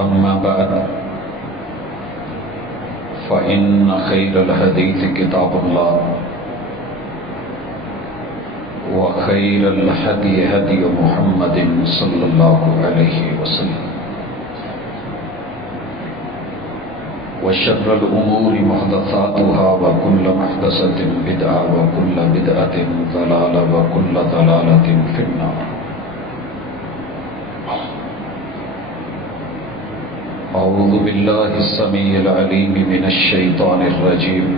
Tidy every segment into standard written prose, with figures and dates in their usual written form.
أما بعد فإن خير الحديث كتاب الله وخير الهدي هدي محمد صلى الله عليه وسلم وشر الأمور محدثاتها وكل محدثة بدعة وكل بدعة ضلالة وكل ضلالة في النار. أعوذ بالله السميع العليم من الشيطان الرجيم.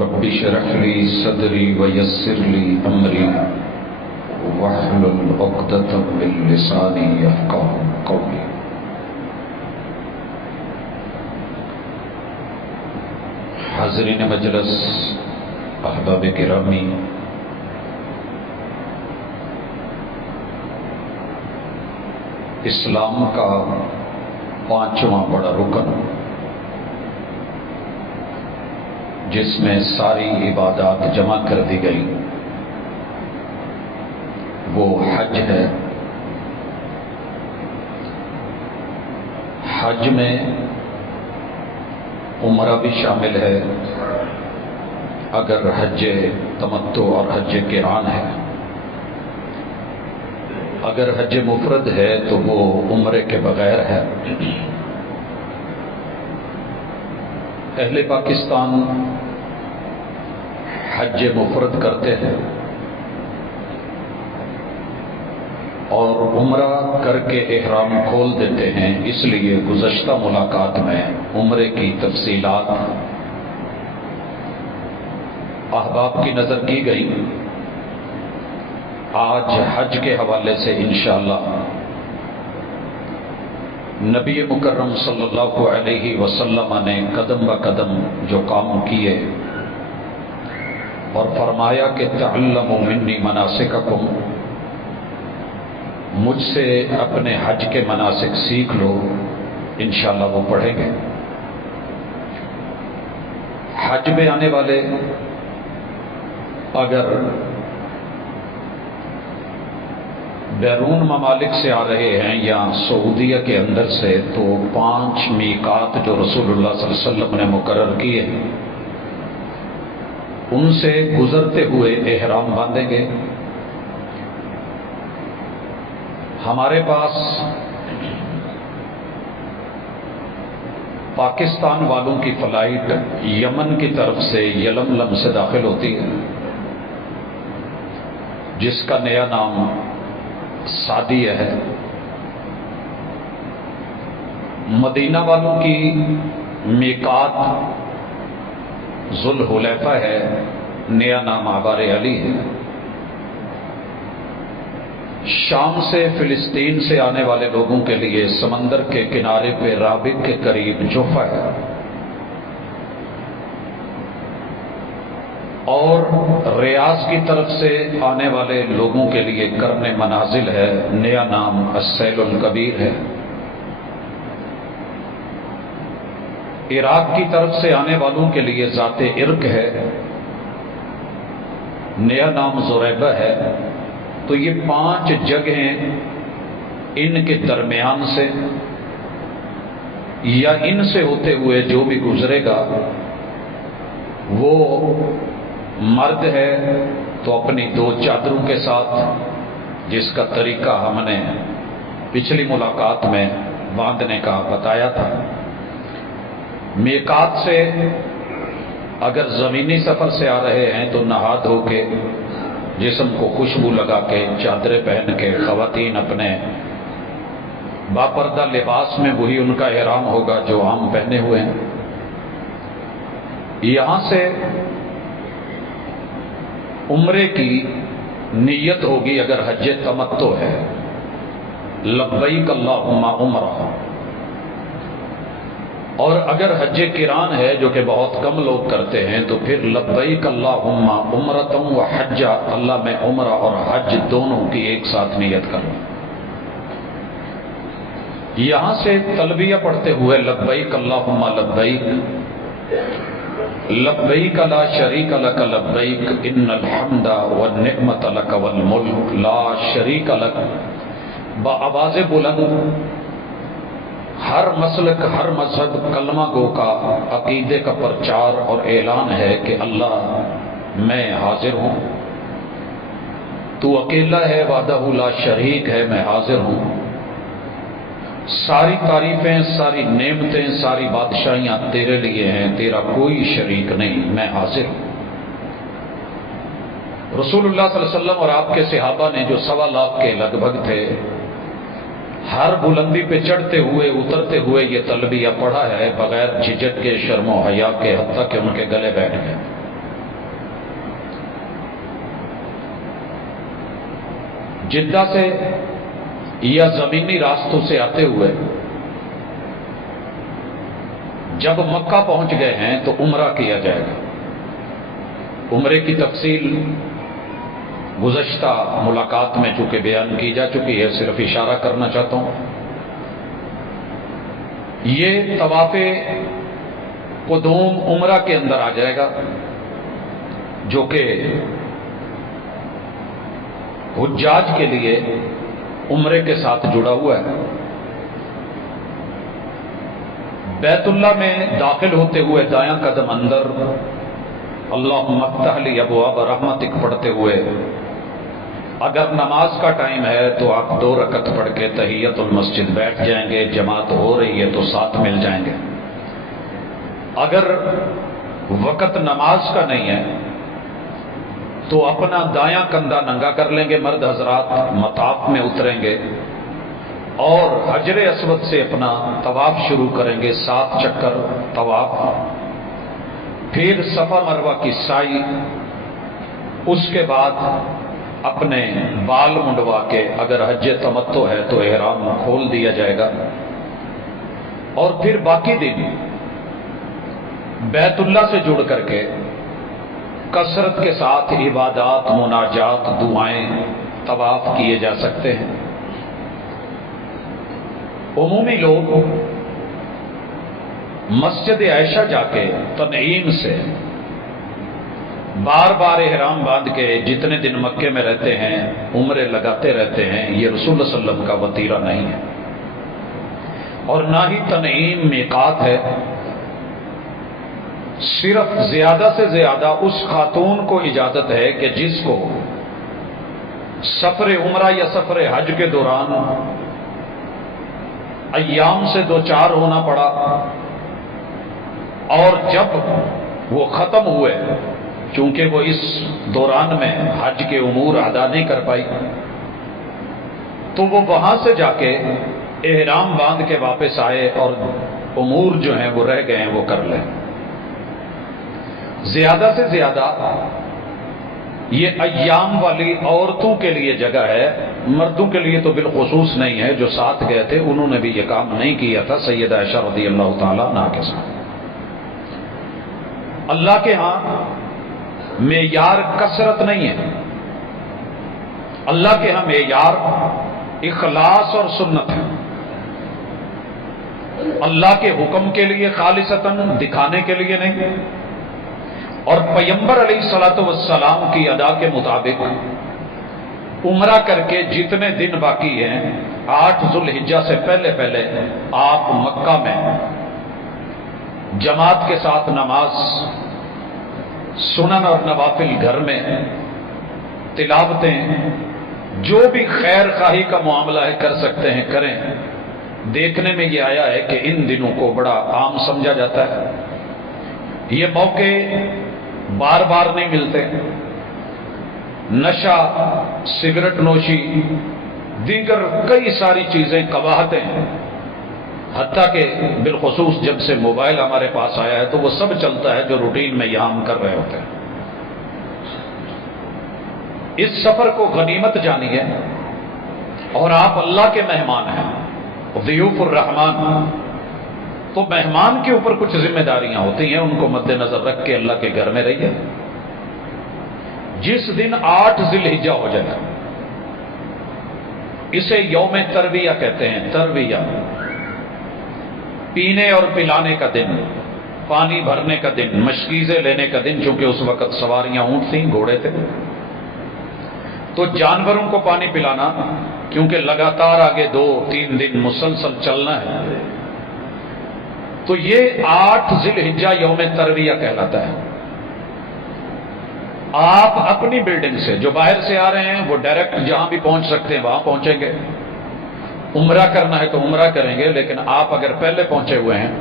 رب اشرح لي صدري ويسر لي أمري واحلل عقدة من لساني يفقهوا قولي. حاضرین مجلس، احباب گرامی، اسلام کا پانچواں بڑا رکن جس میں ساری عبادات جمع کر دی گئی وہ حج ہے۔ حج میں عمرہ بھی شامل ہے اگر حج تمتع اور حج قران ہے۔ اگر حج مفرد ہے تو وہ عمرے کے بغیر ہے۔ اہل پاکستان حج مفرد کرتے ہیں اور عمرہ کر کے احرام کھول دیتے ہیں، اس لیے گزشتہ ملاقات میں عمرے کی تفصیلات احباب کی نظر کی گئی۔ آج حج کے حوالے سے انشاءاللہ نبی مکرم صلی اللہ علیہ وسلم نے قدم بہ قدم جو کام کیے اور فرمایا کہ تعلموا منی مناسککم، مجھ سے اپنے حج کے مناسک سیکھ لو، انشاءاللہ وہ پڑھیں گے۔ حج میں آنے والے اگر بیرون ممالک سے آ رہے ہیں یا سعودیہ کے اندر سے، تو 5 میقات جو رسول اللہ صلی اللہ علیہ وسلم نے مقرر کیے ان سے گزرتے ہوئے احرام باندھیں گے۔ ہمارے پاس پاکستان والوں کی فلائٹ یمن کی طرف سے یلملم سے داخل ہوتی ہے جس کا نیا نام سعدیہ ہے۔ مدینہ والوں کی میقات ذوالحلیفہ ہے، نیا نام آبار علی ہے۔ شام سے فلسطین سے آنے والے لوگوں کے لیے سمندر کے کنارے پہ رابغ کے قریب جوفہ ہے، اور ریاض کی طرف سے آنے والے لوگوں کے لیے کرن منازل ہے، نیا نام السیل الکبیر ہے۔ عراق کی طرف سے آنے والوں کے لیے ذات عرق ہے، نیا نام زریبہ ہے۔ تو یہ 5 جگہیں ان کے درمیان سے یا ان سے ہوتے ہوئے جو بھی گزرے گا وہ مرد ہے تو اپنی 2 چادروں کے ساتھ، جس کا طریقہ ہم نے پچھلی ملاقات میں باندھنے کا بتایا تھا۔ میقات سے اگر زمینی سفر سے آ رہے ہیں تو نہا دھو کے جسم کو خوشبو لگا کے چادریں پہن کے، خواتین اپنے باپردہ لباس میں وہی ان کا احرام ہوگا جو عام پہنے ہوئے ہیں۔ یہاں سے عمرے کی نیت ہوگی اگر حج تمتع ہے، لبیک اللہم عمرہ، اور اگر حج قران ہے جو کہ بہت کم لوگ کرتے ہیں تو پھر لبیک اللہم عمرۃ و حج، اللہ میں عمرہ اور حج دونوں کی ایک ساتھ نیت کروں۔ یہاں سے تلبیہ پڑھتے ہوئے لبیک اللہم لبیک، لبیک لا شریک لک لبیک ان الحمد والنعمت لک والملک لا شریک لک بآواز بلند ہر مسلک ہر مذہب کلمہ گو کا عقیدے کا پرچار اور اعلان ہے کہ اللہ میں حاضر ہوں، تو اکیلا ہے، وحدہ لا شریک ہے، میں حاضر ہوں، ساری تعریفیں، ساری نعمتیں، ساری بادشاہیاں تیرے لیے ہیں، تیرا کوئی شریک نہیں، میں حاضر ہوں۔ رسول اللہ صلی اللہ علیہ وسلم اور آپ کے صحابہ نے جو 1.25 لاکھ کے لگ بھگ تھے، ہر بلندی پہ چڑھتے ہوئے اترتے ہوئے یہ تلبیہ پڑھا ہے بغیر جھجک کے، شرم و حیا کے، حتیٰ کہ ان کے گلے بیٹھ گئے۔ جدہ سے یا زمینی راستوں سے آتے ہوئے جب مکہ پہنچ گئے ہیں تو عمرہ کیا جائے گا۔ عمرے کی تفصیل گزشتہ ملاقات میں چونکہ بیان کی جا چکی ہے، صرف اشارہ کرنا چاہتا ہوں۔ یہ طواف قدوم عمرہ کے اندر آ جائے گا، جو کہ حجاج کے لیے عمرے کے ساتھ جڑا ہوا ہے۔ بیت اللہ میں داخل ہوتے ہوئے دایاں قدم اندر اللہم افتح لی ابواب رحمتک پڑھتے ہوئے، اگر نماز کا ٹائم ہے تو آپ 2 رکعت پڑھ کے تحیت المسجد بیٹھ جائیں گے، جماعت ہو رہی ہے تو ساتھ مل جائیں گے۔ اگر وقت نماز کا نہیں ہے تو اپنا دایاں کندھا ننگا کر لیں گے مرد حضرات، مطاف میں اتریں گے اور حجر اسود سے اپنا طواف شروع کریں گے، 7 چکر طواف، پھر صفا مروہ کی سعی، اس کے بعد اپنے بال منڈوا کے اگر حج تمتع ہے تو احرام کھول دیا جائے گا، اور پھر باقی دن بیت اللہ سے جڑ کر کے کثرت کے ساتھ عبادات، مناجات، دعائیں، طواف کیے جا سکتے ہیں۔ عمومی لوگ مسجد عائشہ جا کے تنعیم سے بار بار احرام باندھ کے جتنے دن مکے میں رہتے ہیں عمرے لگاتے رہتے ہیں، یہ رسول اللہ صلی اللہ علیہ وسلم کا وطیرہ نہیں ہے، اور نہ ہی تنعیم میقات ہے۔ صرف زیادہ سے زیادہ اس خاتون کو اجازت ہے کہ جس کو سفر عمرہ یا سفر حج کے دوران ایام سے 2-4 ہونا پڑا اور جب وہ ختم ہوئے، چونکہ وہ اس دوران میں حج کے امور ادا نہیں کر پائی، تو وہ وہاں سے جا کے احرام باندھ کے واپس آئے اور امور جو ہیں وہ رہ گئے ہیں وہ کر لیں۔ زیادہ سے زیادہ یہ ایام والی عورتوں کے لیے جگہ ہے، مردوں کے لیے تو بالخصوص نہیں ہے۔ جو ساتھ گئے تھے انہوں نے بھی یہ کام نہیں کیا تھا، سیدہ عائشہ رضی اللہ تعالیٰ عنہا کے ساتھ۔ اللہ کے ہاں معیار کثرت نہیں ہے، اللہ کے ہاں معیار اخلاص اور سنت ہے۔ اللہ کے حکم کے لیے خالصتاً، دکھانے کے لیے نہیں، اور پیغمبر علیہ الصلوۃ والسلام کی ادا کے مطابق عمرہ کر کے جتنے دن باقی ہیں 8 ذوالحجہ سے پہلے پہلے آپ مکہ میں جماعت کے ساتھ نماز، سنن اور نوافل گھر میں، تلاوتیں، جو بھی خیر خواہی کا معاملہ ہے کر سکتے ہیں کریں۔ دیکھنے میں یہ آیا ہے کہ ان دنوں کو بڑا عام سمجھا جاتا ہے، یہ موقع بار بار نہیں ملتے۔ نشہ، سگریٹ نوشی، دیگر کئی ساری چیزیں، قباحتیں، حتیٰ کہ بالخصوص جب سے موبائل ہمارے پاس آیا ہے تو وہ سب چلتا ہے جو روٹین میں یہاں ہم کر رہے ہوتے ہیں۔ اس سفر کو غنیمت جانیے، اور آپ اللہ کے مہمان ہیں، ضیوف الرحمان، تو مہمان کے اوپر کچھ ذمہ داریاں ہوتی ہیں، ان کو مد نظر رکھ کے اللہ کے گھر میں رہیے۔ جس دن 8 ذی الحجہ ہو جائے گا، اسے یوم ترویہ کہتے ہیں۔ ترویہ پینے اور پلانے کا دن، پانی بھرنے کا دن، مشکیزیں لینے کا دن، چونکہ اس وقت سواریاں اونٹ تھیں، گھوڑے تھے، تو جانوروں کو پانی پلانا، کیونکہ لگاتار آگے 2-3 دن مسلسل چلنا ہے، تو یہ 8 ذی الحجہ یوم ترویہ کہلاتا ہے۔ آپ اپنی بلڈنگ سے، جو باہر سے آ رہے ہیں وہ ڈائریکٹ جہاں بھی پہنچ سکتے ہیں وہاں پہنچیں گے، عمرہ کرنا ہے تو عمرہ کریں گے، لیکن آپ اگر پہلے پہنچے ہوئے ہیں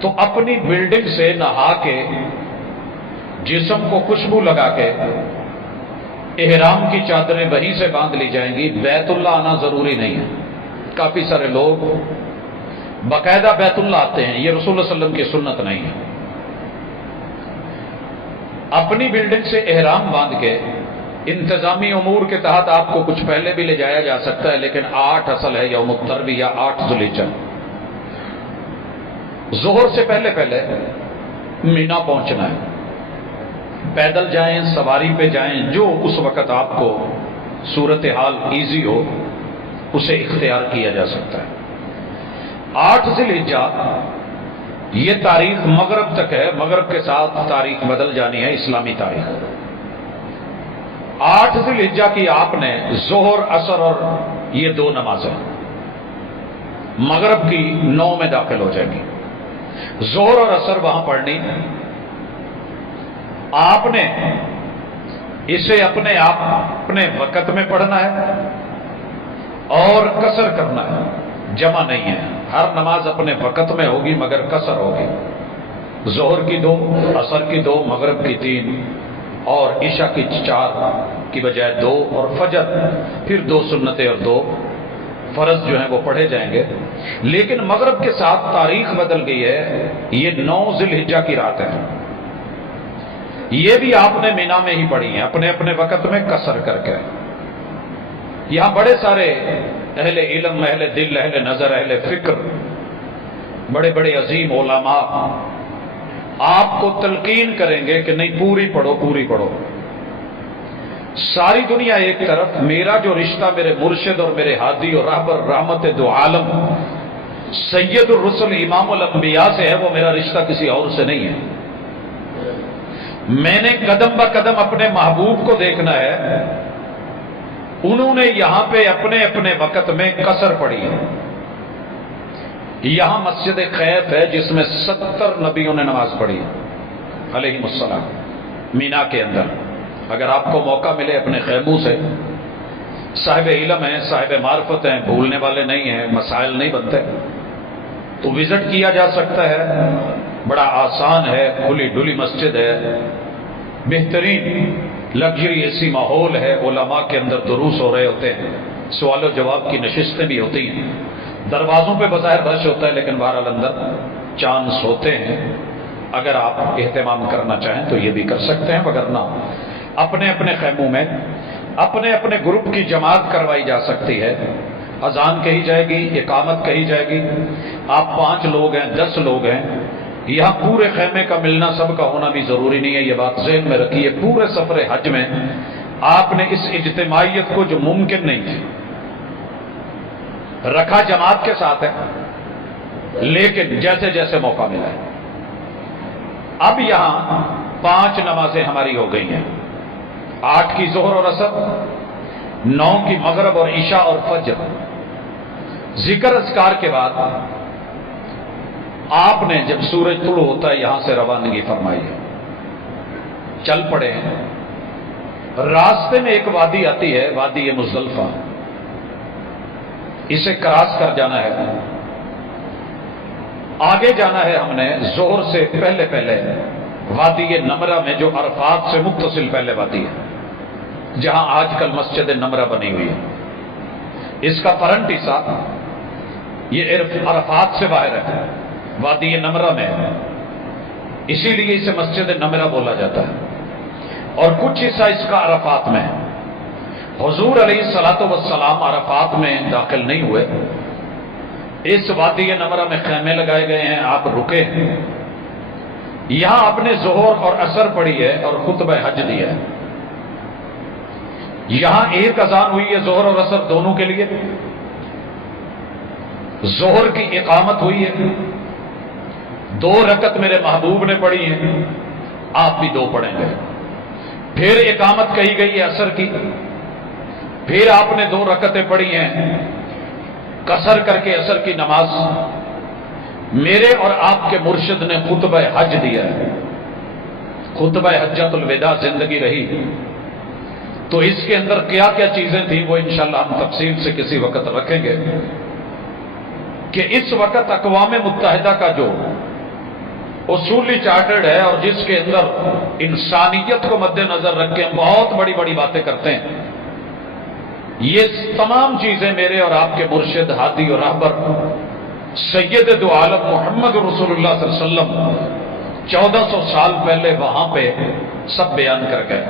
تو اپنی بلڈنگ سے نہا کے، جسم کو خوشبو لگا کے، احرام کی چادریں وہیں سے باندھ لی جائیں گی۔ بیت اللہ آنا ضروری نہیں ہے۔ کافی سارے لوگ باقاعدہ بیت اللہ آتے ہیں، یہ رسول اللہ صلی اللہ علیہ وسلم کی سنت نہیں ہے۔ اپنی بلڈنگ سے احرام باندھ کے انتظامی امور کے تحت آپ کو کچھ پہلے بھی لے جایا جا سکتا ہے، لیکن 8 اصل ہے یوم الترویہ، 8 ذی الحجہ۔ ظہر سے پہلے پہلے مینا پہنچنا ہے، پیدل جائیں، سواری پہ جائیں، جو اس وقت آپ کو صورتحال ایزی ہو اسے اختیار کیا جا سکتا ہے۔ 8 ذی الحجہ یہ تاریخ مغرب تک ہے، مغرب کے ساتھ تاریخ بدل جانی ہے، اسلامی تاریخ۔ 8 ذی الحجہ کی آپ نے ظہر، عصر اور یہ 2 نمازیں مغرب کی 9 میں داخل ہو جائیں گی۔ ظہر اور عصر وہاں پڑھنی، آپ نے اسے اپنے آپ اپنے وقت میں پڑھنا ہے اور قصر کرنا ہے، جمع نہیں ہے۔ ہر نماز اپنے وقت میں ہوگی مگر قصر ہوگی۔ ظہر کی 2، عصر کی 2، مغرب کی 3 اور عشاء کی 4 کی بجائے 2، اور فجر پھر 2 سنتیں اور 2 فرض جو ہیں وہ پڑھے جائیں گے۔ لیکن مغرب کے ساتھ تاریخ بدل گئی ہے، یہ 9 ذی الحجہ کی رات ہے۔ یہ بھی آپ نے مینا میں ہی پڑھی ہیں، اپنے اپنے وقت میں قصر کر کے۔ یہاں بڑے سارے اہل علم، اہل دل، اہل نظر، اہل فکر، بڑے بڑے عظیم علماء آپ کو تلقین کریں گے کہ نہیں، پوری پڑھو، پوری پڑھو۔ ساری دنیا ایک طرف، میرا جو رشتہ میرے مرشد اور میرے ہادی اور رہبر رحمت دو عالم سید الرسل امام الانبیاء سے ہے، وہ میرا رشتہ کسی اور سے نہیں ہے۔ میں نے قدم بہ قدم اپنے محبوب کو دیکھنا ہے، انہوں نے یہاں پہ اپنے اپنے وقت میں قصر پڑھی ہے۔ یہاں مسجد خیف ہے جس میں 70 نبیوں نے نماز پڑھی علیہم السلام، مینا کے اندر۔ اگر آپ کو موقع ملے اپنے خیموں سے، صاحب علم ہیں، صاحب معرفت ہیں، بھولنے والے نہیں ہیں، مسائل نہیں بنتے، تو وزٹ کیا جا سکتا ہے۔ بڑا آسان ہے، کھلی ڈلی مسجد ہے، بہترین لگژری ایسی ماحول ہے، علماء کے اندر دروس ہو رہے ہوتے ہیں، سوال و جواب کی نشستیں بھی ہوتی ہیں، دروازوں پہ بظاہر رش ہوتا ہے لیکن بہرحال اندر چانس ہوتے ہیں۔ اگر آپ اہتمام کرنا چاہیں تو یہ بھی کر سکتے ہیں، وگرنہ اپنے اپنے خیموں میں اپنے اپنے گروپ کی جماعت کروائی جا سکتی ہے۔ اذان کہی جائے گی، اقامت کہی جائے گی، آپ 5 لوگ ہیں، 10 لوگ ہیں، یہاں پورے خیمے کا ملنا سب کا ہونا بھی ضروری نہیں ہے، یہ بات ذہن میں رکھیے۔ پورے سفر حج میں آپ نے اس اجتماعیت کو جو ممکن نہیں تھی رکھا، جماعت کے ساتھ ہے، لیکن جیسے جیسے موقع ملا ہے۔ اب یہاں 5 نمازیں ہماری ہو گئی ہیں، 8 کی ظہر اور عصر، 9 کی مغرب اور عشاء اور فجر۔ ذکر اذکار کے بعد آپ نے جب سورج طلوع ہوتا ہے یہاں سے روانگی فرمائی ہے، چل پڑے ہیں۔ راستے میں ایک وادی آتی ہے، وادی مزدلفہ، اسے کراس کر جانا ہے، آگے جانا ہے ہم نے ظہر سے پہلے پہلے وادی نمرہ میں، جو عرفات سے متصل پہلے وادی ہے، جہاں آج کل مسجد نمرہ بنی ہوئی ہے۔ اس کا فرنٹ حصہ یہ عرفات سے باہر ہے، وادی نمرہ میں ہے، اسی لیے اسے مسجد نمرہ بولا جاتا ہے، اور کچھ حصہ اس کا عرفات میں ہے۔ حضور علیہ الصلوۃ والسلام عرفات میں داخل نہیں ہوئے، اس وادی نمرہ میں خیمے لگائے گئے ہیں، آپ رکے ہیں، یہاں آپ نے ظہر اور عصر پڑھی ہے اور خطبہ حج دیا ہے۔ یہاں ایک اذان ہوئی ہے ظہر اور عصر دونوں کے لیے، ظہر کی اقامت ہوئی ہے، 2 رکعت میرے محبوب نے پڑھی ہیں، آپ بھی 2 پڑھیں گے، پھر اقامت کہی گئی ہے عصر کی، پھر آپ نے 2 رکعتیں پڑھی ہیں قصر کر کے عصر کی نماز. میرے اور آپ کے مرشد نے خطبہ حج دیا ہے. خطبہ حجۃ الوداع زندگی رہی تو اس کے اندر کیا کیا چیزیں تھیں وہ انشاءاللہ ہم تفصیل سے کسی وقت رکھیں گے کہ اس وقت اقوام متحدہ کا جو اصولی چارٹرڈ ہے اور جس کے اندر انسانیت کو مد نظر رکھ کے ہم بہت بڑی بڑی باتیں کرتے ہیں، یہ تمام چیزیں میرے اور آپ کے مرشد ہادی اور رہبر سید دو عالم محمد رسول اللہ صلی اللہ علیہ وسلم 1400 سال پہلے وہاں پہ سب بیان کر گئے.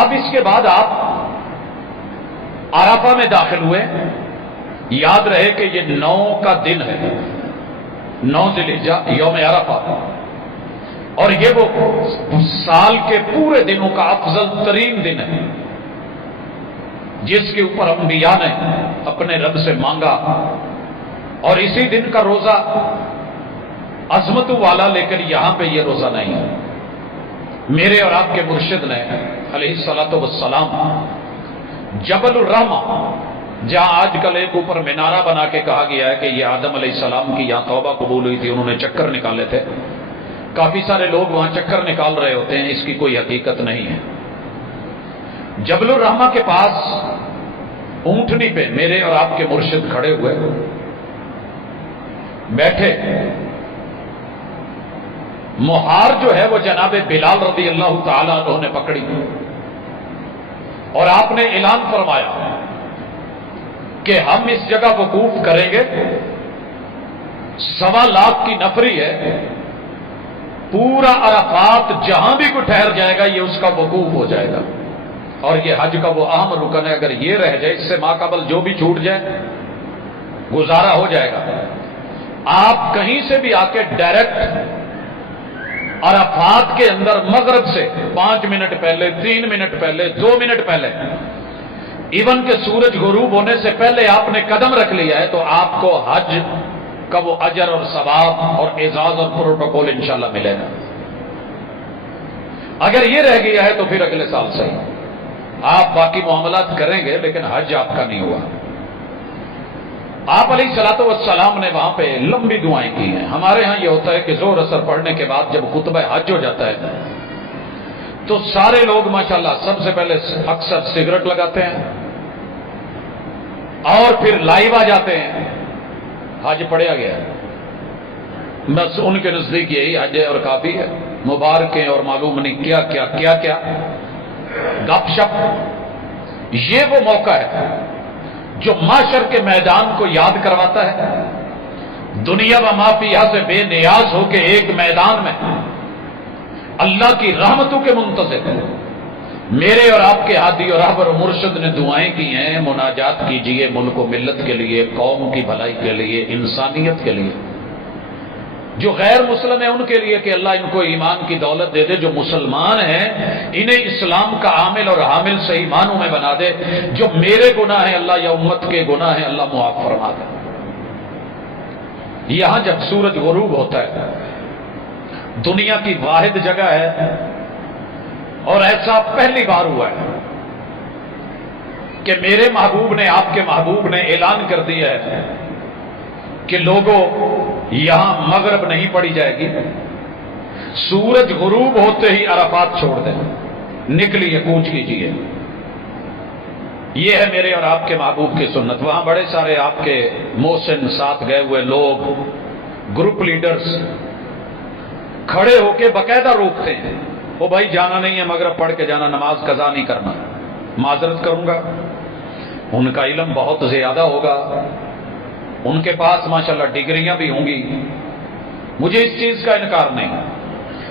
اب اس کے بعد آپ عرفہ میں داخل ہوئے. یاد رہے کہ یہ 9 کا دن ہے، 9 ذی الحجہ یوم عرفہ، اور یہ وہ سال کے پورے دنوں کا افضل ترین دن ہے جس کے اوپر انبیاء نے اپنے رب سے مانگا. اور اسی دن کا روزہ عظمت والا، لیکن یہاں پہ یہ روزہ نہیں ہے. میرے اور آپ کے مرشد نے علیہ الصلوۃ والسلام جبل الرحمہ، جہاں آج کل ایک اوپر مینارہ بنا کے کہا گیا ہے کہ یہ آدم علیہ السلام کی یہاں توبہ قبول ہوئی تھی، انہوں نے چکر نکالے تھے. کافی سارے لوگ وہاں چکر نکال رہے ہوتے ہیں، اس کی کوئی حقیقت نہیں ہے. جبل الرحمہ کے پاس اونٹنی پہ میرے اور آپ کے مرشد کھڑے ہوئے، بیٹھے. مہار جو ہے وہ جناب بلال رضی اللہ تعالیٰ عنہ نے پکڑی اور آپ نے اعلان فرمایا کہ ہم اس جگہ وقوف کریں گے. 1.25 لاکھ کی نفری ہے، پورا عرفات جہاں بھی کوئی ٹھہر جائے گا یہ اس کا وقوف ہو جائے گا. اور یہ حج کا وہ اہم رکن ہے، اگر یہ رہ جائے اس سے ماقبل جو بھی چھوٹ جائے گزارا ہو جائے گا. آپ کہیں سے بھی آ کے ڈائریکٹ عرفات کے اندر مغرب سے 5 منٹ پہلے، 3 منٹ پہلے، 2 منٹ پہلے، ایون کہ سورج غروب ہونے سے پہلے آپ نے قدم رکھ لیا ہے تو آپ کو حج کا وہ اجر اور ثواب اور اعزاز اور پروٹوکول انشاءاللہ ملے گا. اگر یہ رہ گیا ہے تو پھر اگلے سال سے آپ باقی معاملات کریں گے لیکن حج آپ کا نہیں ہوا. آپ علیہ الصلوۃ والسلام نے وہاں پہ لمبی دعائیں کی ہیں. ہمارے ہاں یہ ہوتا ہے کہ ظہر اثر پڑھنے کے بعد جب خطبہ حج ہو جاتا ہے تو سارے لوگ ماشاءاللہ سب سے پہلے اکثر سگریٹ لگاتے ہیں اور پھر لائیو آ جاتے ہیں. حج پڑھا گیا ہے، بس ان کے نزدیک یہی حج ہے اور کافی ہے. مبارکیں اور معلوم نہیں کیا کیا کیا کیا گپ شپ. یہ وہ موقع ہے جو معاشر کے میدان کو یاد کرواتا ہے. دنیا و ما فیہا سے بے نیاز ہو کے ایک میدان میں اللہ کی رحمتوں کے منتظر ہے. میرے اور آپ کے ہادی اور رہبر و مرشد نے دعائیں کی ہیں، مناجات کیجئے ملک و ملت کے لیے، قوم کی بھلائی کے لیے، انسانیت کے لیے. جو غیر مسلم ہیں ان کے لیے کہ اللہ ان کو ایمان کی دولت دے دے. جو مسلمان ہیں انہیں اسلام کا عامل اور حامل صحیح معنوں میں بنا دے. جو میرے گناہ ہیں اللہ یا امت کے گناہ ہیں اللہ معاف فرما دے. یہاں جب سورج غروب ہوتا ہے دنیا کی واحد جگہ ہے اور ایسا پہلی بار ہوا ہے کہ میرے محبوب نے، آپ کے محبوب نے اعلان کر دیا ہے کہ لوگوں یہاں مغرب نہیں پڑی جائے گی. سورج غروب ہوتے ہی عرفات چھوڑ دیں، نکلیے کوچ کیجیے. یہ ہے میرے اور آپ کے محبوب کی سنت. وہاں بڑے سارے آپ کے محسن ساتھ گئے ہوئے لوگ، گروپ لیڈرز کھڑے ہو کے باقاعدہ روکتے ہیں، وہ بھائی جانا نہیں ہے، مغرب پڑھ کے جانا، نماز قضا نہیں کرنا. معذرت کروں گا، ان کا علم بہت زیادہ ہوگا، ان کے پاس ماشاءاللہ ڈگریاں بھی ہوں گی، مجھے اس چیز کا انکار نہیں،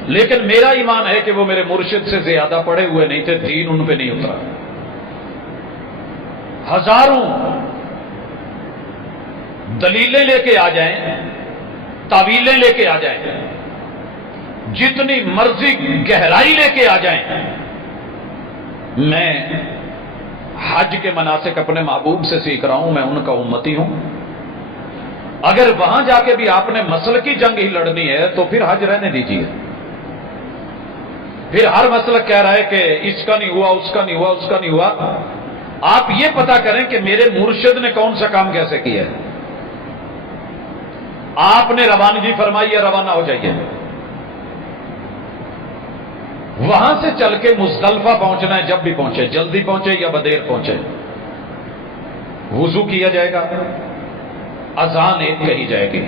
لیکن میرا ایمان ہے کہ وہ میرے مرشد سے زیادہ پڑھے ہوئے نہیں تھے، دین ان پہ نہیں اترا. ہزاروں دلیلیں لے کے آ جائیں، تعویلیں لے کے آ جائیں، جتنی مرضی گہرائی لے کے آ جائیں، میں حج کے مناسک اپنے محبوب سے سیکھ رہا ہوں، میں ان کا امتی ہوں. اگر وہاں جا کے بھی آپ نے مسلکی جنگ ہی لڑنی ہے تو پھر حج رہنے دیجیے. پھر ہر مسئلہ کہہ رہا ہے کہ اس کا نہیں ہوا، اس کا نہیں ہوا، اس کا نہیں ہوا۔ آپ یہ پتا کریں کہ میرے مرشد نے کون سا کام کیسے کیا ہے۔ آپ نے روانگی فرمائی ہے، روانہ ہو جائیے۔ وہاں سے چل کے مزدلفہ پہنچنا ہے، جب بھی پہنچے، جلدی پہنچے یا بدیر پہنچے، وضو کیا جائے گا، اذان ایک کہی جائے گی،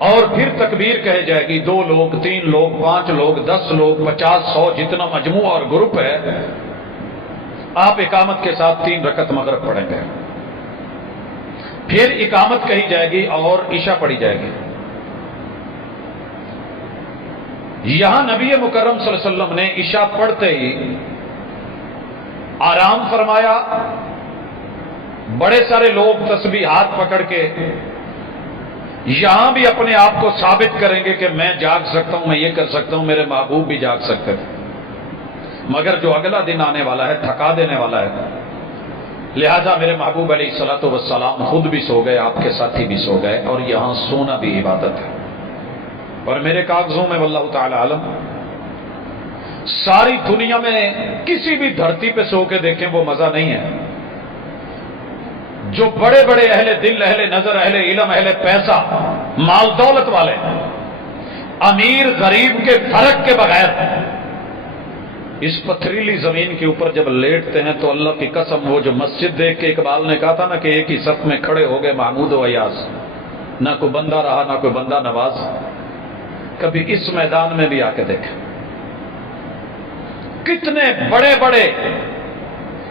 اور پھر تکبیر کہی جائے گی۔ 2 لوگ، 3 لوگ، 5 لوگ، 10 لوگ، 50، 100، جتنا مجموعہ اور گروپ ہے، آپ اقامت کے ساتھ 3 رکعت مغرب پڑھیں گے۔ پھر اقامت کہی جائے گی اور عشاء پڑھی جائے گی۔ یہاں نبی مکرم صلی اللہ علیہ وسلم نے عشاء پڑھتے ہی آرام فرمایا۔ بڑے سارے لوگ تسبیحات پکڑ کے یہاں بھی اپنے آپ کو ثابت کریں گے کہ میں جاگ سکتا ہوں، میں یہ کر سکتا ہوں، میرے محبوب بھی جاگ سکتے تھے، مگر جو اگلا دن آنے والا ہے تھکا دینے والا ہے، لہذا میرے محبوب علیہ الصلوۃ والسلام خود بھی سو گئے، آپ کے ساتھی بھی سو گئے، اور یہاں سونا بھی عبادت ہے۔ اور میرے کاغذوں میں واللہ تعالی عالم، ساری دنیا میں کسی بھی دھرتی پہ سو کے دیکھیں وہ مزہ نہیں ہے۔ جو بڑے بڑے اہل دل، اہل نظر، اہل علم، اہل پیسہ، مال دولت والے، امیر غریب کے فرق کے بغیر اس پتھریلی زمین کے اوپر جب لیٹتے ہیں تو اللہ کی قسم، وہ جو مسجد دیکھ کے اقبال نے کہا تھا نا کہ ایک ہی صف میں کھڑے ہو گئے محمود و ایاز، نہ کوئی بندہ رہا نہ کوئی بندہ نواز، کبھی اس میدان میں بھی آ کے دیکھیں کتنے بڑے بڑے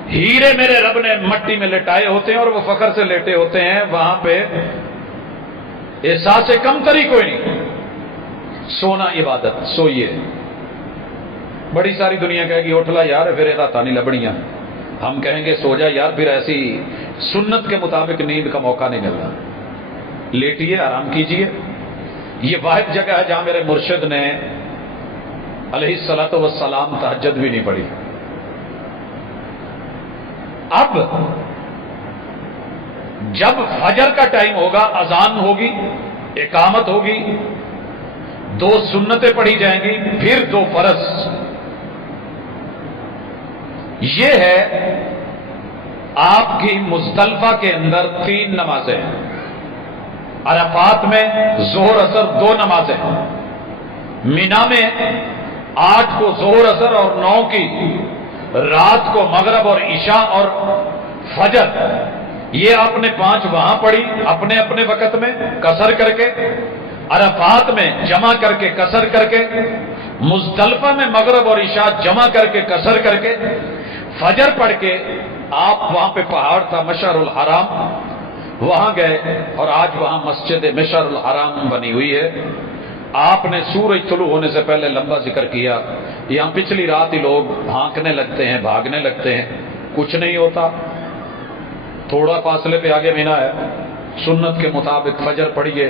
ہیرے میرے رب نے مٹی میں لٹائے ہوتے ہیں اور وہ فخر سے لیٹے ہوتے ہیں، وہاں پہ احساس کمتری کوئی نہیں۔ سونا عبادت، سوئیے۔ بڑی ساری دنیا کہے گی اٹھلا یار پھر یہ تانی لبڑیاں، ہم کہیں گے سو جا یار، پھر ایسی سنت کے مطابق نیند کا موقع نہیں ملتا۔ لیٹیے، آرام کیجیے۔ یہ واحد جگہ ہے جہاں میرے مرشد نے علیہ الصلوۃ والسلام تہجد بھی نہیں پڑھی۔ اب جب فجر کا ٹائم ہوگا، اذان ہوگی، اقامت ہوگی، 2 سنتیں پڑھی جائیں گی، پھر 2 فرض۔ یہ ہے آپ کی مزدلفہ کے اندر 3 نمازیں، عرفات میں ظہر اثر 2 نمازیں، مینا میں 8 کو ظہر اثر اور 9 کی رات کو مغرب اور عشاء اور فجر، یہ آپ نے 5 وہاں پڑھی اپنے اپنے وقت میں قصر کر کے، عرفات میں جمع کر کے قصر کر کے، مزدلفہ میں مغرب اور عشاء جمع کر کے قصر کر کے، فجر پڑھ کے آپ وہاں پہ پہاڑ تھا مشعر الحرام، وہاں گئے، اور آج وہاں مسجد مشعر الحرام بنی ہوئی ہے۔ آپ نے سورج طلوع ہونے سے پہلے لمبا ذکر کیا۔ یہاں پچھلی رات ہی لوگ بھانکنے لگتے ہیں، بھاگنے لگتے ہیں، کچھ نہیں ہوتا، تھوڑا فاصلے پہ آگے مینا ہے، سنت کے مطابق فجر پڑھیے،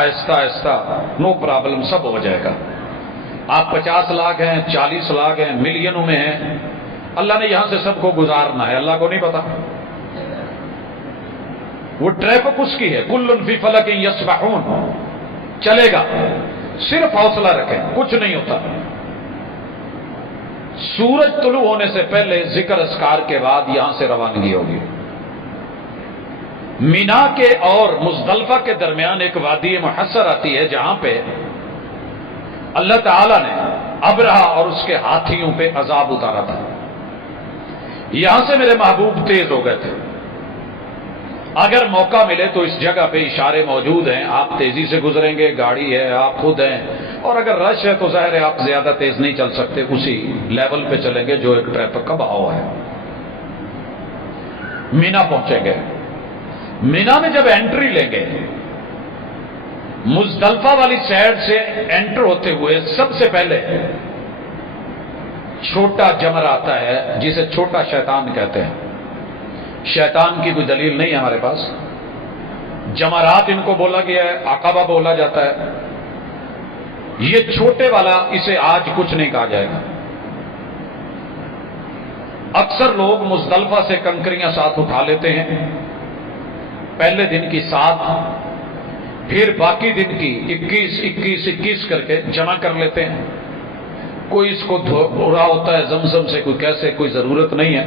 آہستہ آہستہ، نو پرابلم، سب ہو جائے گا۔ آپ 50 لاکھ ہیں، 40 لاکھ ہیں، ملینوں میں ہیں، اللہ نے یہاں سے سب کو گزارنا ہے، اللہ کو نہیں پتا، وہ ٹریفک اس کی ہے، کل فی فلک یسبحون، چلے گا، صرف حوصلہ رکھیں، کچھ نہیں ہوتا۔ سورج طلوع ہونے سے پہلے ذکر اذکار کے بعد یہاں سے روانگی ہوگی۔ مینا کے اور مزدلفہ کے درمیان ایک وادی محصر آتی ہے جہاں پہ اللہ تعالی نے ابرہہ اور اس کے ہاتھیوں پہ عذاب اتارا تھا۔ یہاں سے میرے محبوب تیز ہو گئے تھے۔ اگر موقع ملے تو اس جگہ پہ اشارے موجود ہیں، آپ تیزی سے گزریں گے، گاڑی ہے، آپ خود ہیں، اور اگر رش ہے تو ظاہر ہے آپ زیادہ تیز نہیں چل سکتے، اسی لیول پہ چلیں گے جو ایک ٹریفک کا بہاؤ ہے۔ مینا پہنچیں گے، مینا میں جب انٹری لیں گے، مزدلفہ والی سائڈ سے انٹر ہوتے ہوئے سب سے پہلے چھوٹا جمر آتا ہے جسے چھوٹا شیطان کہتے ہیں۔ شیطان کی کوئی دلیل نہیں ہے ہمارے پاس، جمرات ان کو بولا گیا ہے، عقبہ بولا جاتا ہے۔ یہ چھوٹے والا، اسے آج کچھ نہیں کہا جائے گا۔ اکثر لوگ مزدلفہ سے کنکریاں ساتھ اٹھا لیتے ہیں، پہلے دن کی ساتھ پھر باقی دن کی 21 کر کے جمع کر لیتے ہیں. کوئی اس کو دھورا ہوتا ہے زمزم سے، کوئی کیسے، کوئی ضرورت نہیں ہے،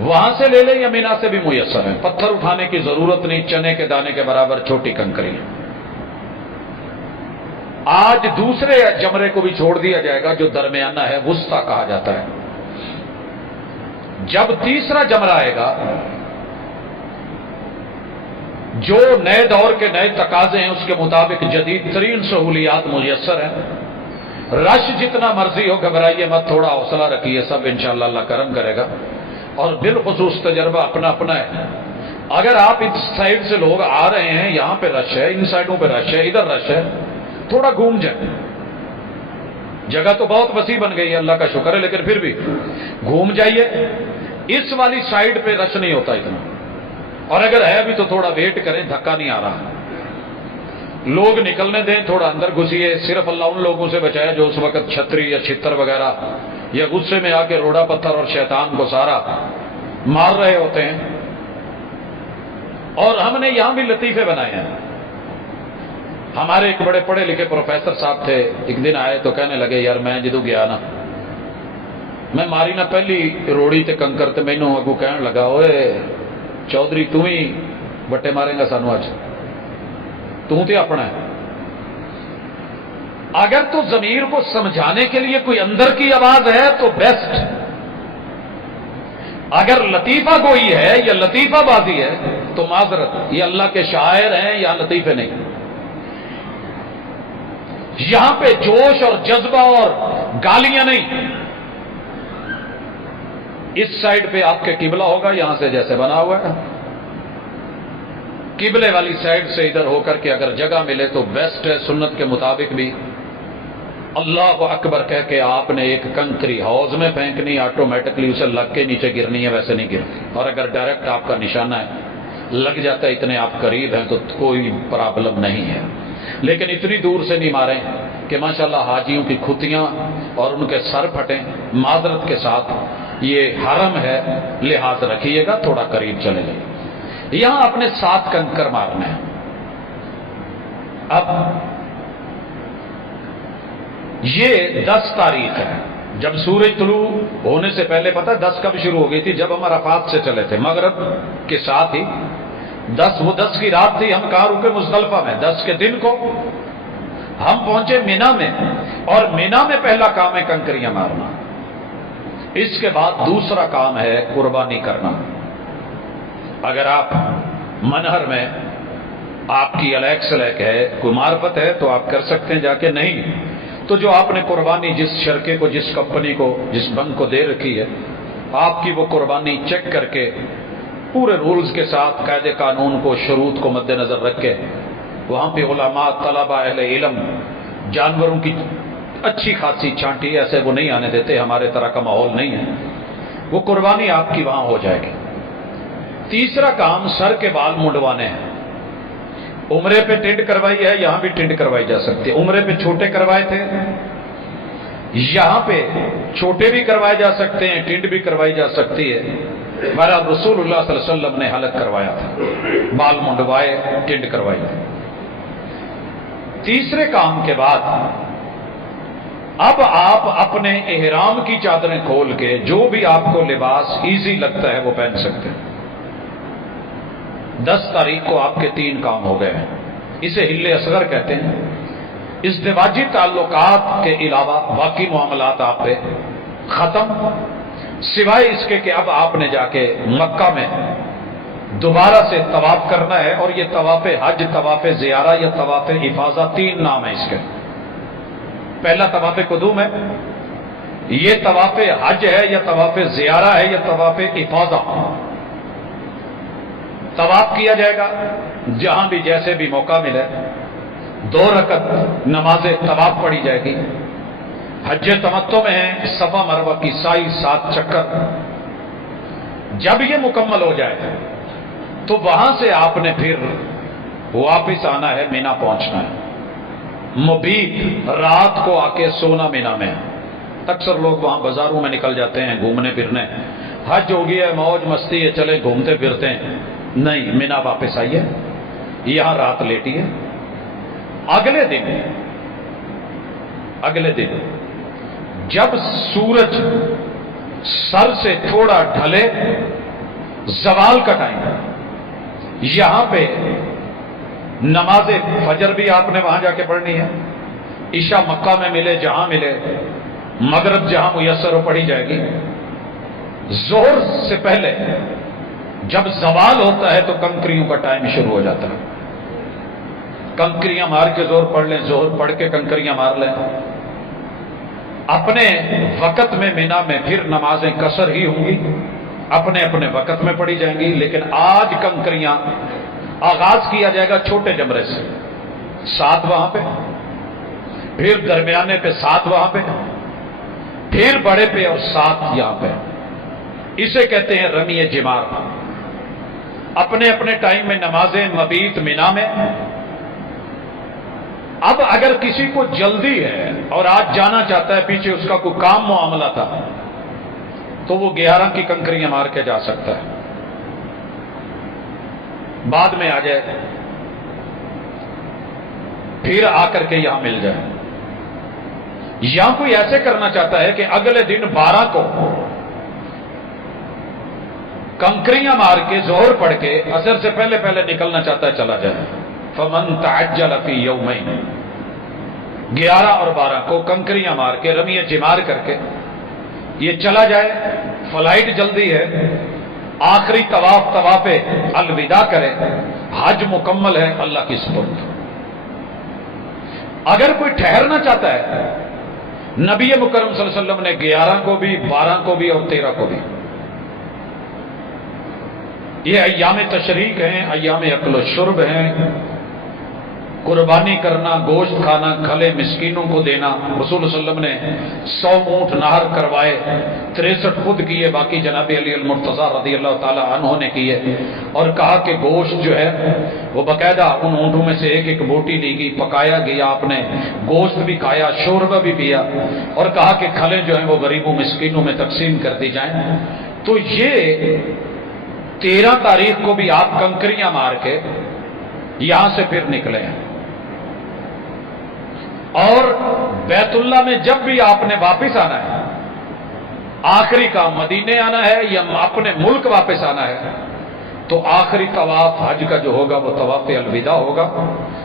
وہاں سے لے لیں یا مینا سے بھی میسر ہے. پتھر اٹھانے کی ضرورت نہیں، چنے کے دانے کے برابر چھوٹی کنکری ہے. آج دوسرے جمرے کو بھی چھوڑ دیا جائے گا جو درمیانہ ہے، وسطی کہا جاتا ہے. جب تیسرا جمرہ آئے گا، جو نئے دور کے نئے تقاضے ہیں اس کے مطابق جدید ترین سہولیات میسر ہیں. رش جتنا مرضی ہو، گھبرائیے مت، تھوڑا حوصلہ رکھیے، سب انشاءاللہ اللہ کرم کرے گا. اور بالخصوص تجربہ اپنا اپنا ہے. اگر آپ اس سائڈ سے لوگ آ رہے ہیں، یہاں پہ رش ہے، ان سائڈوں پہ رش ہے، ادھر رش ہے، تھوڑا گھوم جائیں. جگہ تو بہت وسیع بن گئی ہے، اللہ کا شکر ہے، لیکن پھر بھی گھوم جائیے. اس والی سائڈ پہ رش نہیں ہوتا اتنا، اور اگر ہے بھی تو تھوڑا ویٹ کریں، دھکا نہیں آ رہا. لوگ نکلنے دیں، تھوڑا اندر گھسیے. صرف اللہ ان لوگوں سے بچائے جو اس وقت چھتری یا چھتر وغیرہ یا غصے میں آ کے روڑا پتھر اور شیطان کو سارا مار رہے ہوتے ہیں. اور ہم نے یہاں بھی لطیفے بنائے ہیں. ہمارے ایک بڑے پڑھے لکھے پروفیسر صاحب تھے، ایک دن آئے تو کہنے لگے، یار میں جدو گیا نا، میں ماری نہ پہلی روڑی تے کنکر تے مینوں اگو کہن لگا، اوئے چودھری تو ہی بٹے مارے گا سانو اج، تو تے اپنا ہے. اگر تو ضمیر کو سمجھانے کے لیے کوئی اندر کی آواز ہے تو بیسٹ. اگر لطیفہ گوئی ہے یا لطیفہ بازی ہے تو معذرت، یہ اللہ کے شاعر ہیں یا لطیفے نہیں. یہاں پہ جوش اور جذبہ اور گالیاں نہیں. اس سائڈ پہ آپ کے قبلہ ہوگا، یہاں سے جیسے بنا ہوا ہے، قبلے والی سائڈ سے ادھر ہو کر کے اگر جگہ ملے تو بیسٹ ہے. سنت کے مطابق بھی اللہ اکبر کہہ کے آپ نے ایک کنکری حوض میں پھینکنی، آٹومیٹکلی اسے لگ کے نیچے گرنی ہے، ویسے نہیں گرتی. اور اگر ڈائریکٹ آپ کا نشانہ ہے، لگ جاتا ہے، اتنے آپ قریب ہیں تو کوئی پرابلم نہیں ہے. لیکن اتنی دور سے نہیں ماریں کہ ماشاءاللہ حاجیوں کی کھتیاں اور ان کے سر پھٹیں. معذرت کے ساتھ یہ حرم ہے، لحاظ رکھیے گا، تھوڑا قریب چلے جائیں. یہاں اپنے 7 کنکر مارنے ہیں. اب یہ 10 تاریخ ہے، جب سورج طلوع ہونے سے پہلے، پتہ 10 کب شروع ہو گئی تھی؟ جب ہم عرفات سے چلے تھے، مغرب کے ساتھ ہی 10 کی رات تھی. ہم کہاں رکے؟ مزدلفہ میں. 10 کے دن کو ہم پہنچے مینا میں، اور مینا میں پہلا کام ہے کنکریاں مارنا. اس کے بعد دوسرا کام ہے قربانی کرنا. اگر آپ منہر میں آپ کی الیک سلیک ہے، کوئی معرفت ہے تو آپ کر سکتے ہیں جا کے. نہیں تو جو آپ نے قربانی جس شرکے کو، جس کمپنی کو، جس بنک کو دے رکھی ہے، آپ کی وہ قربانی چیک کر کے پورے رولز کے ساتھ، قاعدے قانون کو، شروط کو مد نظر رکھ کے، وہاں پہ علماء، طلبہ، اہل علم، جانوروں کی اچھی خاصی چھانٹی، ایسے وہ نہیں آنے دیتے، ہمارے طرح کا ماحول نہیں ہے، وہ قربانی آپ کی وہاں ہو جائے گی. تیسرا کام سر کے بال منڈوانے ہیں. عمرے پہ ٹنڈ کروائی ہے، یہاں بھی ٹنڈ کروائی جا سکتی ہے. عمرے پہ چھوٹے کروائے تھے، یہاں پہ چھوٹے بھی کروائے جا سکتے ہیں، ٹنڈ بھی کروائی جا سکتی ہے. بہرحال رسول اللہ صلی اللہ علیہ وسلم نے حلق کروایا تھا، بال منڈوائے، ٹنڈ کروائی. تیسرے کام کے بعد اب آپ اپنے احرام کی چادریں کھول کے جو بھی آپ کو لباس ایزی لگتا ہے وہ پہن سکتے ہیں. 10 تاریخ کو آپ کے 3 کام ہو گئے ہیں. اسے حل اصغر کہتے ہیں. ازدواجی تعلقات کے علاوہ باقی معاملات آپ پہ ختم، سوائے اس کے کہ اب آپ نے جا کے مکہ میں دوبارہ سے طواف کرنا ہے. اور یہ طواف حج، طواف زیارہ یا طواف افاضہ، 3 نام ہیں اس کے. پہلا طواف قدوم ہے، یہ طواف حج ہے یا طواف زیارہ ہے یا طواف افاضہ. طواف کیا جائے گا جہاں بھی جیسے بھی موقع ملے. 2 رکعت نماز طواف پڑھی جائے گی. حج تمتع میں ہے، صفا مروہ کی سائی 7 چکر. جب یہ مکمل ہو جائے تو وہاں سے آپ نے پھر واپس آنا ہے، مینا پہنچنا ہے. مبیت، رات کو آ کے سونا مینا میں. اکثر لوگ وہاں بازاروں میں نکل جاتے ہیں گھومنے پھرنے، حج ہو گیا ہے، موج مستی ہے، چلے گھومتے پھرتے ہیں. نہیں، مینا واپس آئیے. یہاں رات لیٹی ہے. اگلے دن جب سورج سر سے تھوڑا ڈھلے، زوال کا ٹائم، یہاں پہ نماز فجر بھی آپ نے وہاں جا کے پڑھنی ہے. عشاء مکہ میں ملے جہاں ملے، مغرب جہاں میسر ہو پڑھی جائے گی. ظہر سے پہلے جب زوال ہوتا ہے تو کنکریوں کا ٹائم شروع ہو جاتا ہے. کنکریاں مار کے زور پڑھ لیں، زہر پڑھ کے کنکریاں مار لیں. اپنے وقت میں مینا میں پھر نمازیں قصر ہی ہوں گی، اپنے اپنے وقت میں پڑھی جائیں گی. لیکن آج کنکریاں آغاز کیا جائے گا چھوٹے جمرے سے، 7 وہاں پہ، پھر درمیانے پہ 7 وہاں پہ، پھر بڑے پہ اور 7 یہاں پہ. اسے کہتے ہیں رمی جمار. اپنے اپنے ٹائم میں نمازیں مبیت مینا میں. اب اگر کسی کو جلدی ہے اور آج جانا چاہتا ہے، پیچھے اس کا کوئی کام معاملہ تھا، تو وہ 11 کی کنکریاں مار کے جا سکتا ہے، بعد میں آ جائے، پھر آ کر کے یہاں مل جائے. یہاں کوئی ایسے کرنا چاہتا ہے کہ اگلے دن 12 کو کنکریاں مار کے ظہر پڑھ کے عصر سے پہلے پہلے نکلنا چاہتا ہے، چلا جائے. فمن تعجل فی یومین، 11 اور 12 کو کنکریاں مار کے رمی جمار کر کے یہ چلا جائے. فلائٹ جلدی ہے، آخری طواف الوداع کرے، حج مکمل ہے، اللہ کی سپرد. اگر کوئی ٹھہرنا چاہتا ہے، نبی مکرم صلی اللہ علیہ وسلم نے 11 کو بھی، 12 کو بھی اور 13 کو بھی، یہ ایام تشریق ہیں، ایام اکل و شرب ہیں. قربانی کرنا، گوشت کھانا، کھلے مسکینوں کو دینا. رسول اللہ علیہ وسلم نے 100 اونٹ نہر کروائے، 63 خود کیے، باقی جناب علی المرتضیٰ رضی اللہ تعالی عنہ نے کیے. اور کہا کہ گوشت جو ہے وہ باقاعدہ ان اونٹوں میں سے ایک ایک بوٹی لی گئی، پکایا گیا، آپ نے گوشت بھی کھایا، شوربہ بھی پیا، اور کہا کہ کھلے جو ہیں وہ غریبوں مسکینوں میں تقسیم کر دی جائیں. تو یہ 13 تاریخ کو بھی آپ کنکریاں مار کے یہاں سے پھر نکلے ہیں. اور بیت اللہ میں جب بھی آپ نے واپس آنا ہے، آخری کام مدینے آنا ہے یا اپنے ملک واپس آنا ہے، تو آخری طواف حج کا جو ہوگا وہ طواف الوداع ہوگا.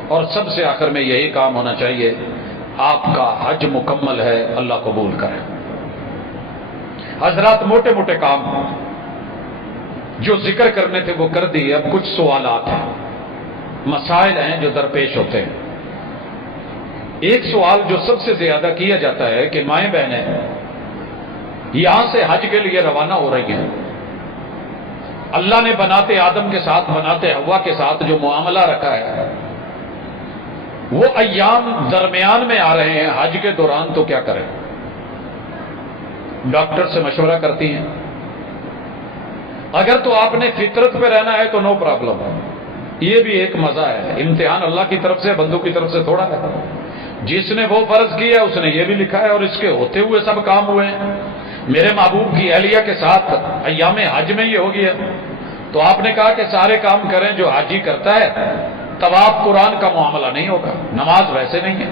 اور سب سے آخر میں یہی کام ہونا چاہیے، آپ کا حج مکمل ہے، اللہ قبول کرے. حضرات موٹے موٹے کام جو ذکر کرنے تھے وہ کر دی. اب کچھ سوالات ہیں، مسائل ہیں جو درپیش ہوتے ہیں. ایک سوال جو سب سے زیادہ کیا جاتا ہے کہ مائیں بہنیں یہاں سے حج کے لیے روانہ ہو رہی ہیں، اللہ نے بناتے آدم کے ساتھ، بناتے حوا کے ساتھ جو معاملہ رکھا ہے، وہ ایام درمیان میں آ رہے ہیں حج کے دوران، تو کیا کریں؟ ڈاکٹر سے مشورہ کرتی ہیں. اگر تو آپ نے فطرت پہ رہنا ہے تو نو پرابلم. یہ بھی ایک مزہ ہے، امتحان اللہ کی طرف سے، بندوں کی طرف سے تھوڑا ہے. جس نے وہ فرض کیا اس نے یہ بھی لکھا ہے، اور اس کے ہوتے ہوئے سب کام ہوئے ہیں. میرے محبوب کی اہلیہ کے ساتھ ایام حج میں یہ ہو گیا، تو آپ نے کہا کہ سارے کام کریں جو حاجی کرتا ہے. طواف قرآن کا معاملہ نہیں ہوگا، نماز ویسے نہیں ہے.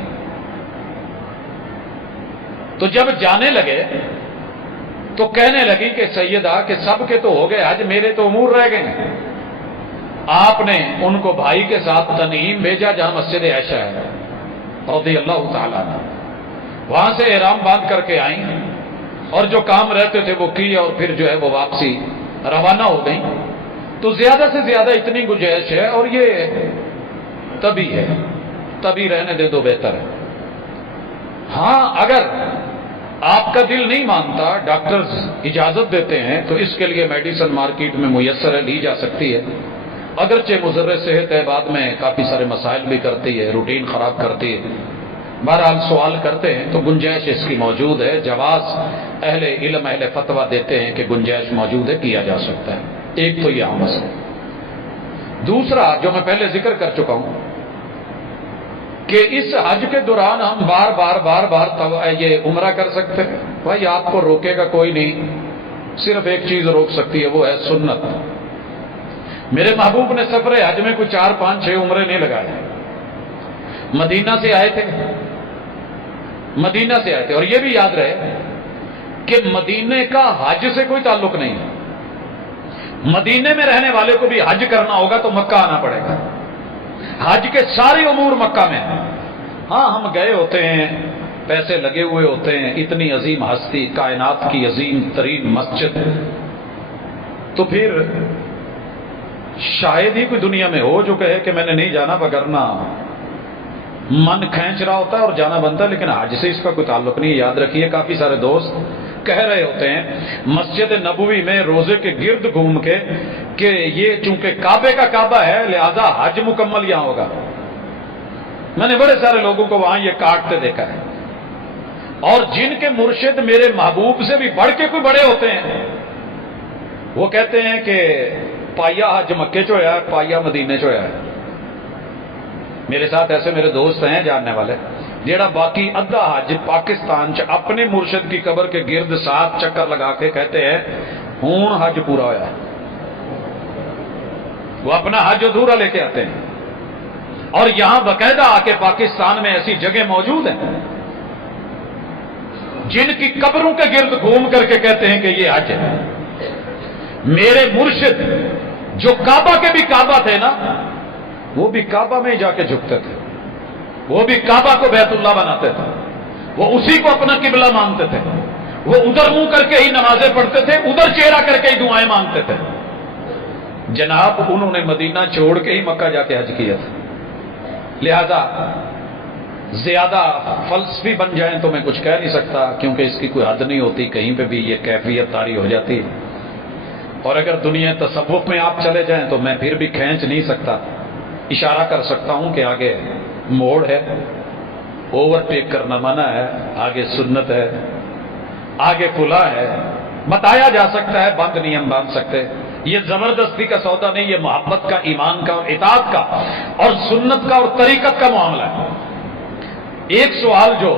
تو جب جانے لگے تو کہنے لگی کہ سیدہ کہ سب کے تو ہو گئے حج، میرے تو امور رہ گئے ہیں. آپ نے ان کو بھائی کے ساتھ تنعیم بھیجا جہاں مسجد عائشہ ہے رضی اللہ تعالیٰ عنہ. وہاں سے احرام باندھ کر کے آئیں اور جو کام رہتے تھے وہ کیے، اور پھر جو ہے وہ واپسی روانہ ہو گئیں. تو زیادہ سے زیادہ اتنی گنجائش ہے، اور یہ تبھی ہے، تبھی رہنے دے دو، بہتر ہے. ہاں اگر آپ کا دل نہیں مانتا، ڈاکٹرز اجازت دیتے ہیں، تو اس کے لیے میڈیسن مارکیٹ میں میسر ہے، لی جا سکتی ہے. اگرچہ مضر صحت ہے، بعد میں کافی سارے مسائل بھی کرتی ہے، روٹین خراب کرتی ہے. بہرحال سوال کرتے ہیں تو گنجائش اس کی موجود ہے. جواز اہل علم، اہل فتویٰ دیتے ہیں کہ گنجائش موجود ہے، کیا جا سکتا ہے. ایک تو یہ عام مسئلہ. دوسرا جو میں پہلے ذکر کر چکا ہوں کہ اس حج کے دوران ہم بار بار یہ عمرہ کر سکتے ہیں. بھائی آپ کو روکے گا کوئی نہیں، صرف ایک چیز روک سکتی ہے، وہ ہے سنت. میرے محبوب نے سفر حج میں کوئی 4 5 6 عمرے نہیں لگائے، مدینہ سے آئے تھے، مدینہ سے آئے تھے۔ اور یہ بھی یاد رہے کہ مدینے کا حج سے کوئی تعلق نہیں ہے، مدینے میں رہنے والے کو بھی حج کرنا ہوگا تو مکہ آنا پڑے گا، حج کے سارے امور مکہ میں ہیں۔ ہاں ہم گئے ہوتے ہیں، پیسے لگے ہوئے ہوتے ہیں، اتنی عظیم ہستی، کائنات کی عظیم ترین مسجد، تو پھر شاید ہی کوئی دنیا میں ہو جو کہے کہ میں نے نہیں جانا، وگرنہ من کھینچ رہا ہوتا ہے اور جانا بنتا ہے، لیکن حج سے اس کا کوئی تعلق نہیں۔ یاد رکھیے کافی سارے دوست کہہ رہے ہوتے ہیں مسجد نبوی میں روزے کے گرد گھوم کے کہ یہ چونکہ کعبے کا کعبہ ہے لہذا حج مکمل یہاں ہوگا۔ میں نے بڑے سارے لوگوں کو وہاں یہ کاٹتے دیکھا ہے، اور جن کے مرشد میرے محبوب سے بھی بڑھ کے کوئی بڑے ہوتے ہیں وہ کہتے ہیں کہ پائیا حج مکے چ ہویا ہے، پائیا مدینے چ ہویا ہے۔ میرے ساتھ ایسے میرے دوست ہیں جاننے والے جیڑا باقی ادھا حج پاکستان چ اپنے مرشد کی قبر کے گرد 7 چکر لگا کے کہتے ہیں ہون حج پورا ہویا ہے، وہ اپنا حج ادھورا لے کے آتے ہیں، اور یہاں باقاعدہ آ کے پاکستان میں ایسی جگہ موجود ہیں جن کی قبروں کے گرد گھوم کر کے کہتے ہیں کہ یہ حج ہے۔ میرے مرشد جو کعبہ کے بھی کعبہ تھے نا، وہ بھی کعبہ میں ہی جا کے جھکتے تھے، وہ بھی کعبہ کو بیت اللہ بناتے تھے، وہ اسی کو اپنا قبلہ مانتے تھے، وہ ادھر منہ کر کے ہی نمازیں پڑھتے تھے، ادھر چہرہ کر کے ہی دعائیں مانگتے تھے۔ جناب انہوں نے مدینہ چھوڑ کے ہی مکہ جا کے حج کیا تھا، لہذا زیادہ فلسفی بن جائیں تو میں کچھ کہہ نہیں سکتا، کیونکہ اس کی کوئی حد نہیں ہوتی، کہیں پہ بھی یہ کیفیت طاری ہو جاتی ہے۔ اور اگر دنیا تصوف میں آپ چلے جائیں تو میں پھر بھی کھینچ نہیں سکتا، اشارہ کر سکتا ہوں کہ آگے موڑ ہے، اوور ٹیک کرنا منع ہے، آگے سنت ہے، آگے کھلا ہے، بتایا جا سکتا ہے، بند نہیں ہم باندھ سکتے۔ یہ زبردستی کا سودا نہیں، یہ محبت کا، ایمان کا، اور اطاعت کا اور سنت کا اور طریقت کا معاملہ ہے۔ ایک سوال جو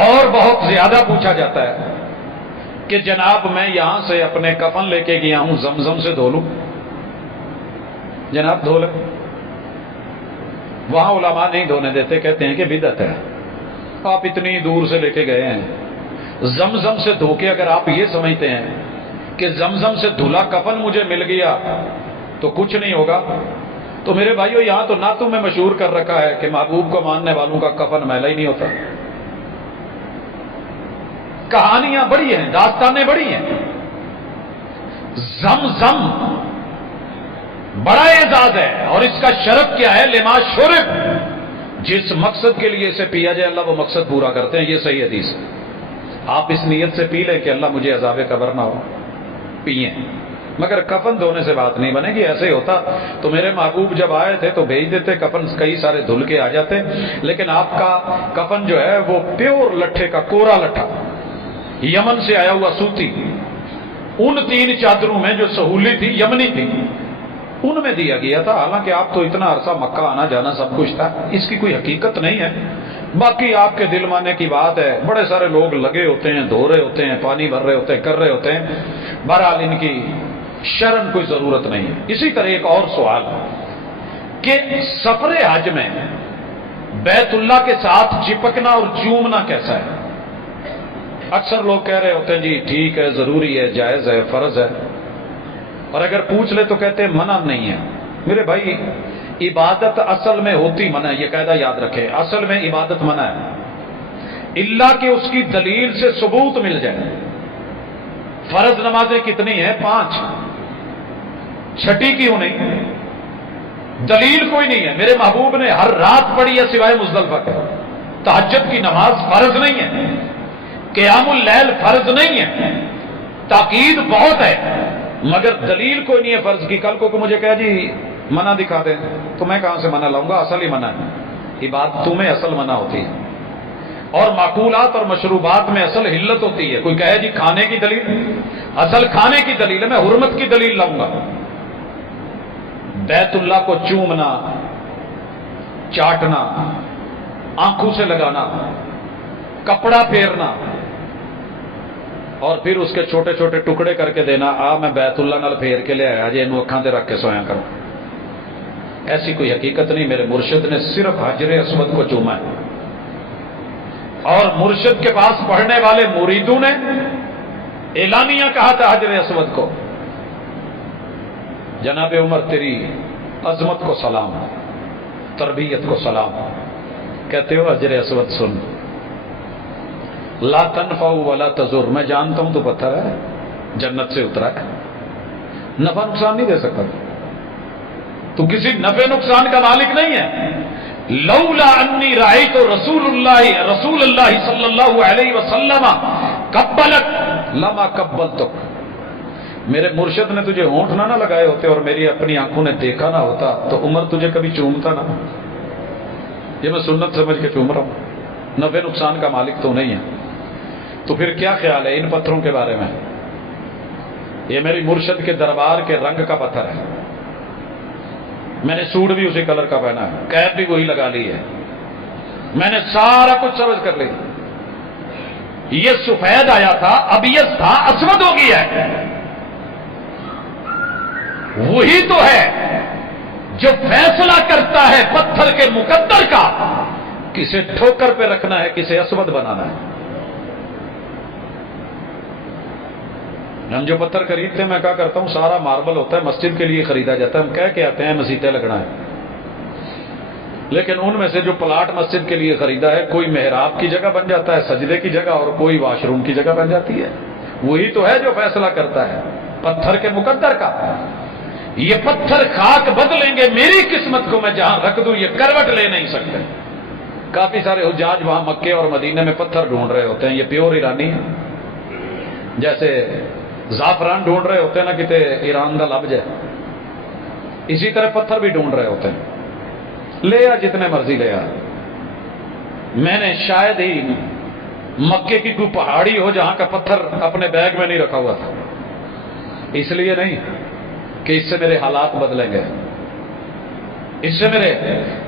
اور بہت زیادہ پوچھا جاتا ہے کہ جناب میں یہاں سے اپنے کفن لے کے گیا ہوں، زمزم سے دھو لوں؟ جناب دھو لیں، وہاں علماء نہیں دھونے دیتے، کہتے ہیں کہ بدعت ہے۔ آپ اتنی دور سے لے کے گئے ہیں، زمزم سے دھو کے اگر آپ یہ سمجھتے ہیں کہ زمزم سے دھلا کفن مجھے مل گیا تو کچھ نہیں ہوگا، تو میرے بھائیو یہاں تو نعتوں میں مشہور کر رکھا ہے کہ محبوب کو ماننے والوں کا کفن میلا ہی نہیں ہوتا۔ کہانیاں بڑی ہیں، داستانیں بڑی ہیں۔ زمزم بڑا اعزاز ہے، اور اس کا شرف کیا ہے؟ لما شرب، جس مقصد کے لیے اسے پیا جائے اللہ وہ مقصد پورا کرتے ہیں، یہ صحیح حدیث ہے۔ آپ اس نیت سے پی لیں کہ اللہ مجھے عذاب قبر نہ ہو، پیئیں، مگر کفن دھونے سے بات نہیں بنے گی۔ ایسے ہی ہوتا تو میرے محبوب جب آئے تھے تو بھیج دیتے، کفن کئی سارے دھل کے آ جاتے، لیکن آپ کا کفن جو ہے وہ پیور لٹھے کا، کورا لٹھا، یمن سے آیا ہوا سوتی، ان 3 چادروں میں جو سہولی تھی، یمنی تھی، ان میں دیا گیا تھا۔ حالانکہ آپ تو اتنا عرصہ مکہ آنا جانا سب کچھ تھا، اس کی کوئی حقیقت نہیں ہے، باقی آپ کے دل مانے کی بات ہے۔ بڑے سارے لوگ لگے ہوتے ہیں، دھو رہے ہوتے ہیں، پانی بھر رہے ہوتے ہیں، کر رہے ہوتے ہیں، بہرحال ان کی شرم کوئی ضرورت نہیں ہے۔ اسی طرح ایک اور سوال کہ سفر حج میں بیت اللہ کے ساتھ چپکنا اور چومنا کیسا ہے؟ اکثر لوگ کہہ رہے ہوتے ہیں جی ٹھیک ہے، ضروری ہے، جائز ہے، فرض ہے، اور اگر پوچھ لے تو کہتے ہیں منع نہیں ہے۔ میرے بھائی عبادت اصل میں ہوتی منع ہے، یہ قاعدہ یاد رکھے، اصل میں عبادت منع ہے الا کہ اس کی دلیل سے ثبوت مل جائے۔ فرض نمازیں کتنی ہیں؟ 5، چھٹی کیوں نہیں؟ دلیل کوئی نہیں ہے۔ میرے محبوب نے ہر رات پڑھی ہے سوائے مزدلفہ کے۔ تہجد کی نماز فرض نہیں ہے، قیام اللیل فرض نہیں ہے، تاکید بہت ہے، مگر دلیل کوئی نہیں ہے فرض کی۔ کل کو مجھے کہا جی منع دکھا دیں تو میں کہاں سے منع لاؤں گا؟ اصل ہی منع ہے، عبادتوں میں اصل منع ہوتی ہے، اور معقولات اور مشروبات میں اصل حلت ہوتی ہے۔ کوئی کہے جی کھانے کی دلیل، اصل کھانے کی دلیل ہے، میں حرمت کی دلیل لاؤں گا۔ بیت اللہ کو چومنا، چاٹنا، آنکھوں سے لگانا، کپڑا پھیرنا اور پھر اس کے چھوٹے چھوٹے ٹکڑے کر کے دینا، میں بیت اللہ نال پھیر کے لے آیا جی، انہوں اکھاں تے رکھ کے سویا کرو۔ ایسی کوئی حقیقت نہیں، میرے مرشد نے صرف حجر اسود کو چوما ہے، اور مرشد کے پاس پڑھنے والے مریدوں نے اعلانیہ کہا تھا حجر اسود کو، جناب عمر تیری عظمت کو سلام، تربیت کو سلام، کہتے ہو حجر اسود سن، لا تنفع ولا تضر، میں جانتا ہوں تو پتھر ہے، جنت سے اترا ہے، نفع نقصان نہیں دے سکتا، تو کسی نفع نقصان کا مالک نہیں ہے۔ لولا انی رأیت رسول اللہ صلی اللہ علیہ وسلم قبلک لما قبلتک، میرے مرشد نے تجھے ہونٹ نہ لگائے ہوتے اور میری اپنی آنکھوں نے دیکھا نہ ہوتا تو عمر تجھے کبھی چومتا نہ۔ یہ میں سنت سمجھ کے چوم رہا ہوں، نفع نقصان کا مالک تو نہیں ہے۔ تو پھر کیا خیال ہے ان پتھروں کے بارے میں؟ یہ میری مرشد کے دربار کے رنگ کا پتھر ہے، میں نے سوٹ بھی اسی کلر کا پہنا ہے، کیپ بھی وہی لگا لی ہے، میں نے سارا کچھ سمجھ کر لی، یہ سفید آیا تھا، ابیض تھا، اسود ہو گیا ہے، وہی تو ہے جو فیصلہ کرتا ہے پتھر کے مقدر کا، کسے ٹھوکر پہ رکھنا ہے، کسے اسود بنانا ہے۔ ہم جو پتھر خریدتے ہیں، میں کہا کرتا ہوں سارا ماربل ہوتا ہے، مسجد کے لیے خریدا جاتا ہے، ہم کہہ کے آتے ہیں مسیطیں لگنا ہے، لیکن ان میں سے جو پلاٹ مسجد کے لیے خریدا ہے، کوئی محراب کی جگہ بن جاتا ہے، سجدے کی جگہ، اور کوئی واش روم کی جگہ بن جاتی ہے۔ وہی تو ہے جو فیصلہ کرتا ہے پتھر کے مقدر کا۔ یہ پتھر خاک بدلیں گے میری قسمت کو، میں جہاں رکھ دوں یہ کروٹ لے نہیں سکتے۔ کافی سارے حجاج وہاں مکے اور مدینے میں پتھر ڈھونڈ رہے ہوتے ہیں، یہ پیور ایرانی ہے، جیسے زعفران ڈھونڈ رہے ہوتے ہیں نا کتے ایران دا لب جائے، اسی طرح پتھر بھی ڈھونڈ رہے ہوتے ہیں۔ لے آ جتنے مرضی لے آ، میں نے شاید ہی مکے کی کوئی پہاڑی ہو جہاں کا پتھر اپنے بیگ میں نہیں رکھا ہوا تھا، اس لیے نہیں کہ اس سے میرے حالات بدلیں گے،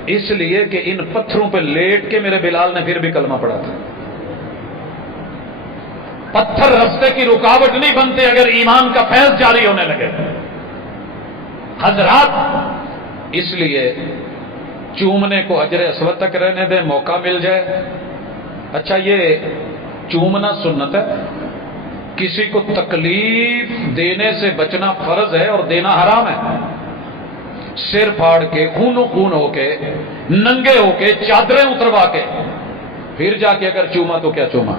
اس لیے کہ ان پتھروں پہ لیٹ کے میرے بلال نے پھر بھی کلمہ پڑھا تھا۔ پتھر راستے کی رکاوٹ نہیں بنتے اگر ایمان کا فیض جاری ہونے لگے۔ حضرات، اس لیے چومنے کو حجر اسود تک رہنے دیں، موقع مل جائے۔ اچھا، یہ چومنا سنت ہے، کسی کو تکلیف دینے سے بچنا فرض ہے اور دینا حرام ہے۔ سر پھاڑ کے، خون و خون ہو کے، ننگے ہو کے، چادریں اتروا کے پھر جا کے اگر چوما تو کیا چوما؟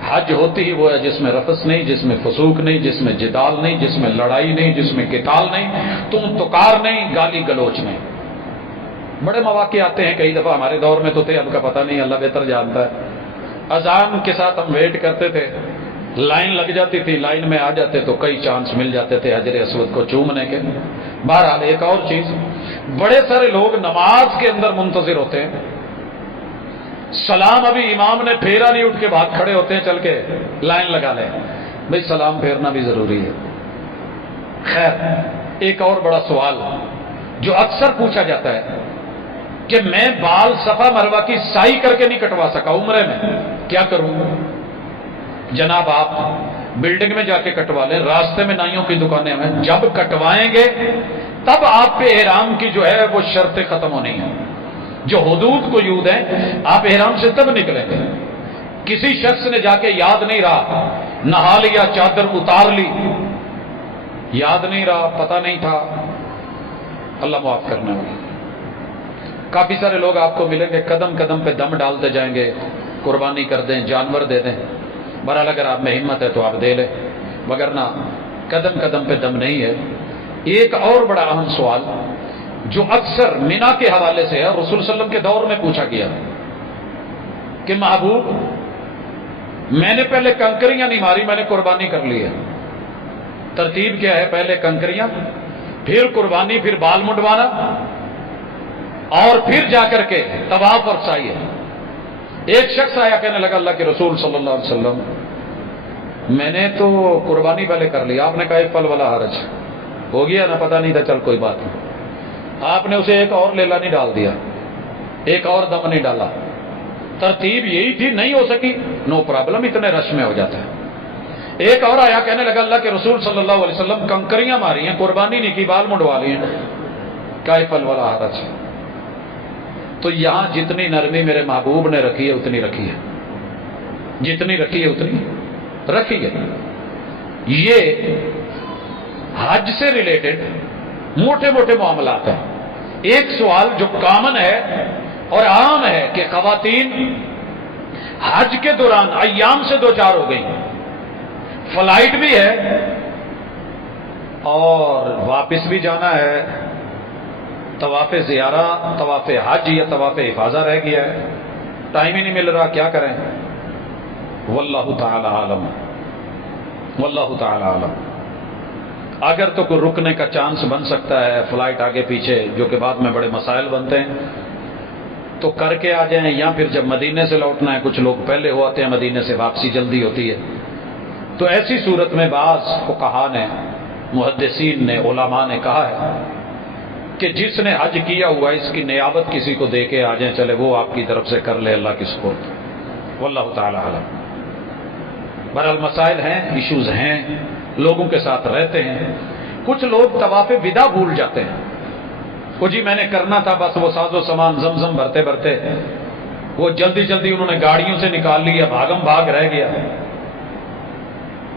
حج ہوتی ہی وہ ہے جس میں رفث نہیں، جس میں فسوق نہیں، جس میں جدال نہیں، جس میں لڑائی نہیں، جس میں قتال نہیں، تم تکار نہیں، گالی گلوچ نہیں۔ بڑے مواقع آتے ہیں، کئی دفعہ ہمارے دور میں تو تھے، اب کا پتہ نہیں، اللہ بہتر جانتا ہے۔ اذان کے ساتھ ہم ویٹ کرتے تھے، لائن لگ جاتی تھی، لائن میں آ جاتے تو کئی چانس مل جاتے تھے حجر اسود کو چومنے کے۔ بہرحال ایک اور چیز، بڑے سارے لوگ نماز کے اندر منتظر ہوتے ہیں، سلام ابھی امام نے پھیرا نہیں، اٹھ کے بھاگ کھڑے ہوتے ہیں، چل کے لائن لگا لیں، بھئی سلام پھیرنا بھی ضروری ہے۔ خیر، ایک اور بڑا سوال جو اکثر پوچھا جاتا ہے کہ میں بال صفا مروہ کی سائی کر کے نہیں کٹوا سکا عمرے میں، کیا کروں؟ جناب، آپ بلڈنگ میں جا کے کٹوا لیں، راستے میں نائیوں کی دکانیں ہیں، جب کٹوائیں گے تب آپ پہ احرام کی جو ہے وہ شرطیں ختم ہونی ہیں، جو حدود کو یود ہیں، آپ احرام سے تب نکلیں گے۔ کسی شخص نے جا کے یاد نہیں رہا، نہا لیا، چادر اتار لی، یاد نہیں رہا، پتہ نہیں تھا، اللہ معاف کرنا ہوگا۔ کافی سارے لوگ آپ کو ملیں گے، قدم قدم پہ دم ڈالتے جائیں گے، قربانی کر دیں، جانور دے دیں۔ بہرحال اگر آپ میں ہمت ہے تو آپ دے لیں، وگرنہ قدم قدم پہ دم نہیں ہے۔ ایک اور بڑا اہم سوال جو اکثر مینا کے حوالے سے ہے، رسول صلی اللہ علیہ وسلم کے دور میں پوچھا گیا کہ محبوب، میں نے پہلے کنکریاں نہیں ماری، میں نے قربانی کر لی ہے، ترتیب کیا ہے؟ پہلے کنکریاں، پھر قربانی، پھر بال منڈوانا، اور پھر جا کر کے طواف اور سعی ہے۔ ایک شخص آیا، کہنے لگا اللہ کے رسول صلی اللہ علیہ وسلم، میں نے تو قربانی پہلے کر لی، آپ نے کہا فل ولا حرج، ہو گیا نا، پتہ نہیں تھا، چل کوئی بات نہیں۔ آپ نے اسے ایک اور لیلا نہیں ڈال دیا، ایک اور دم نہیں ڈالا، ترتیب یہی تھی، نہیں ہو سکی، نو پرابلم، اتنے رش میں ہو جاتا ہے۔ ایک اور آیا کہنے لگا اللہ کے رسول صلی اللہ علیہ وسلم کنکریاں ماری ہیں، قربانی نہیں کی، بال منڈوا لی ہیں، کائفل ولا حرج۔ تو یہاں جتنی نرمی میرے محبوب نے رکھی ہے اتنی رکھی ہے، جتنی رکھی ہے اتنی رکھی ہے۔ یہ حج سے ریلیٹڈ موٹے موٹے معاملات ہیں۔ ایک سوال جو کامن ہے اور عام ہے کہ خواتین حج کے دوران ایام سے دو چار ہو گئی، فلائٹ بھی ہے اور واپس بھی جانا ہے، طواف زیارہ، طواف حج یا طواف افاضہ رہ گیا ہے، ٹائم ہی نہیں مل رہا، کیا کریں؟ واللہ تعالی عالم، واللہ تعالی عالم۔ اگر تو کوئی رکنے کا چانس بن سکتا ہے، فلائٹ آگے پیچھے، جو کہ بعد میں بڑے مسائل بنتے ہیں، تو کر کے آ جائیں، یا پھر جب مدینے سے لوٹنا ہے، کچھ لوگ پہلے ہو آتے ہیں مدینے سے، واپسی جلدی ہوتی ہے، تو ایسی صورت میں بعض فقہا نے، محدثین نے، علماء نے کہا ہے کہ جس نے حج کیا ہوا اس کی نیابت کسی کو دے کے آ جائیں، چلے وہ آپ کی طرف سے کر لے اللہ کی سپرد، واللہ تعالی عالم۔ بہرحال مسائل ہیں، ایشوز ہیں، لوگوں کے ساتھ رہتے ہیں۔ کچھ لوگ طواف وداع بھول جاتے ہیں، وہ جی میں نے کرنا تھا، بس وہ ساز و سامان زمزم بھرتے بھرتے وہ جلدی جلدی انہوں نے گاڑیوں سے نکال لیا، بھاگم بھاگ رہ گیا۔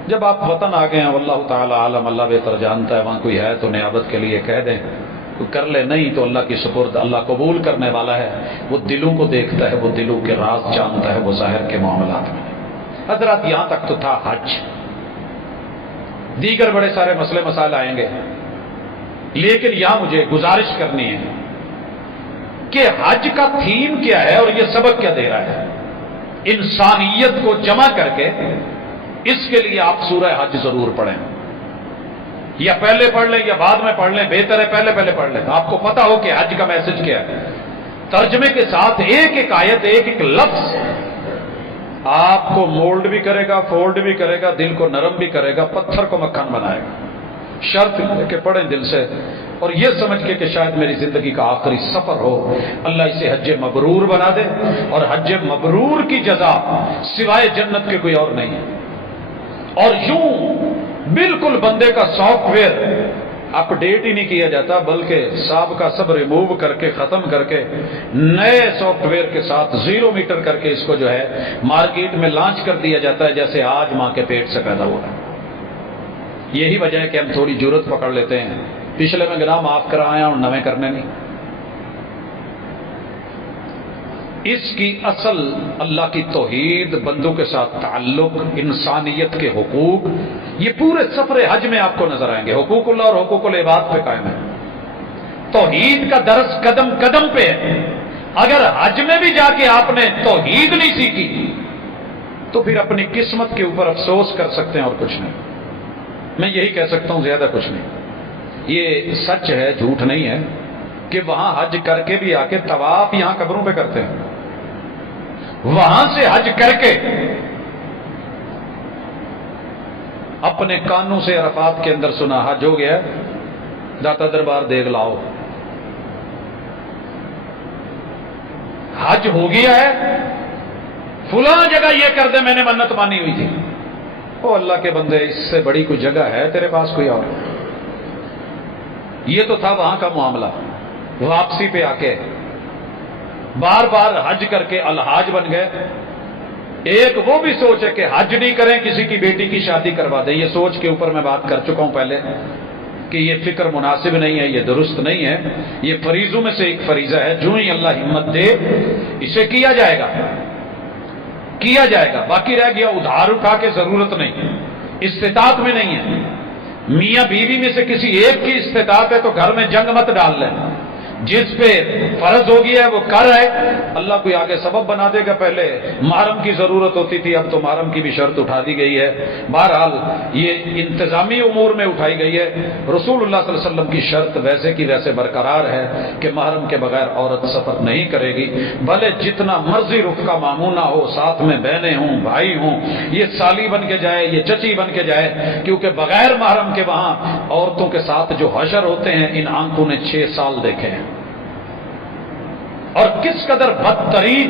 جب آپ وطن آ گئے ہیں، واللہ تعالی عالم، اللہ بہتر جانتا ہے، وہاں کوئی ہے تو نیابت کے لیے کہہ دیں، تو کر لے، نہیں تو اللہ کی سپرد، اللہ قبول کرنے والا ہے، وہ دلوں کو دیکھتا ہے، وہ دلوں کے راز جانتا ہے، وہ ظاہر کے معاملات میں۔ حضرات یہاں تک تو تھا حج، دیگر بڑے سارے مسئلے مسائل آئیں گے، لیکن یہاں مجھے گزارش کرنی ہے کہ حج کا تھیم کیا ہے اور یہ سبق کیا دے رہا ہے۔ انسانیت کو جمع کر کے اس کے لیے آپ سورہ حج ضرور پڑھیں، یا پہلے پڑھ لیں یا بعد میں پڑھ لیں، بہتر ہے پہلے پڑھ لیں، آپ کو پتا ہو کہ حج کا میسج کیا ہے۔ ترجمے کے ساتھ ایک ایک آیت، ایک ایک لفظ آپ کو مولڈ بھی کرے گا، فولڈ بھی کرے گا، دل کو نرم بھی کرے گا، پتھر کو مکھن بنائے گا۔ شرط ہے کہ پڑھیں دل سے، اور یہ سمجھ کے کہ شاید میری زندگی کا آخری سفر ہو، اللہ اسے حج مبرور بنا دے، اور حج مبرور کی جزا سوائے جنت کے کوئی اور نہیں ہے۔ اور یوں بالکل بندے کا سافٹ ویئر اپ ڈیٹ ہی نہیں کیا جاتا، بلکہ سابقہ سب ریموو کر کے، ختم کر کے، نئے سافٹ ویئر کے ساتھ 0 میٹر کر کے اس کو جو ہے مارکیٹ میں لانچ کر دیا جاتا ہے، جیسے آج ماں کے پیٹ سے پیدا ہو رہا ہے۔ یہی وجہ ہے کہ ہم تھوڑی جرت پکڑ لیتے ہیں، پچھلے میں گناہ معاف کرا آیا اور نویں کرنے نہیں۔ اس کی اصل اللہ کی توحید، بندوں کے ساتھ تعلق، انسانیت کے حقوق، یہ پورے سفر حج میں آپ کو نظر آئیں گے۔ حقوق اللہ اور حقوق العباد پہ قائم ہے، توحید کا درس قدم قدم پہ ہے۔ اگر حج میں بھی جا کے آپ نے توحید نہیں سیکھی تو پھر اپنی قسمت کے اوپر افسوس کر سکتے ہیں اور کچھ نہیں۔ میں یہی کہہ سکتا ہوں، زیادہ کچھ نہیں۔ یہ سچ ہے، جھوٹ نہیں ہے کہ وہاں حج کر کے بھی آ کے طواف یہاں قبروں پہ کرتے ہیں، وہاں سے حج کر کے اپنے کانوں سے عرفات کے اندر سنا حج ہو گیا، داتا دربار دیکھ لاؤ، حج ہو گیا ہے، فلاں جگہ یہ کر دے، میں نے منت مانی ہوئی تھی۔ او اللہ کے بندے، اس سے بڑی کوئی جگہ ہے تیرے پاس کوئی اور؟ یہ تو تھا وہاں کا معاملہ۔ واپسی پہ آ کے بار بار حج کر کے الحاج بن گئے۔ ایک وہ بھی سوچ ہے کہ حج نہیں کریں، کسی کی بیٹی کی شادی کروا دیں۔ یہ سوچ کے اوپر میں بات کر چکا ہوں پہلے کہ یہ فکر مناسب نہیں ہے، یہ درست نہیں ہے۔ یہ فریضوں میں سے ایک فریضہ ہے، جو ہی اللہ ہمت دے اسے کیا جائے گا، کیا جائے گا۔ باقی رہ گیا ادھار اٹھا کے، ضرورت نہیں، استطاعت میں نہیں ہے۔ میاں بیوی میں سے کسی ایک کی استطاعت ہے تو گھر میں جنگ مت ڈال لیں، جس پہ فرض ہو گیا ہے وہ کر ہے، اللہ کوئی آگے سبب بنا دے گا۔ پہلے محرم کی ضرورت ہوتی تھی، اب تو محرم کی بھی شرط اٹھا دی گئی ہے۔ بہرحال یہ انتظامی امور میں اٹھائی گئی ہے۔ رسول اللہ صلی اللہ علیہ وسلم کی شرط ویسے کی ویسے برقرار ہے کہ محرم کے بغیر عورت سفر نہیں کرے گی، بھلے جتنا مرضی رخ کا مامونہ ہو، ساتھ میں بہنیں ہوں، بھائی ہوں، یہ سالی بن کے جائے، یہ چچی بن کے جائے، کیونکہ بغیر محرم کے وہاں عورتوں کے ساتھ جو حشر ہوتے ہیں ان آنکھوں نے 6 سال دیکھے ہیں۔ اور کس قدر بدترین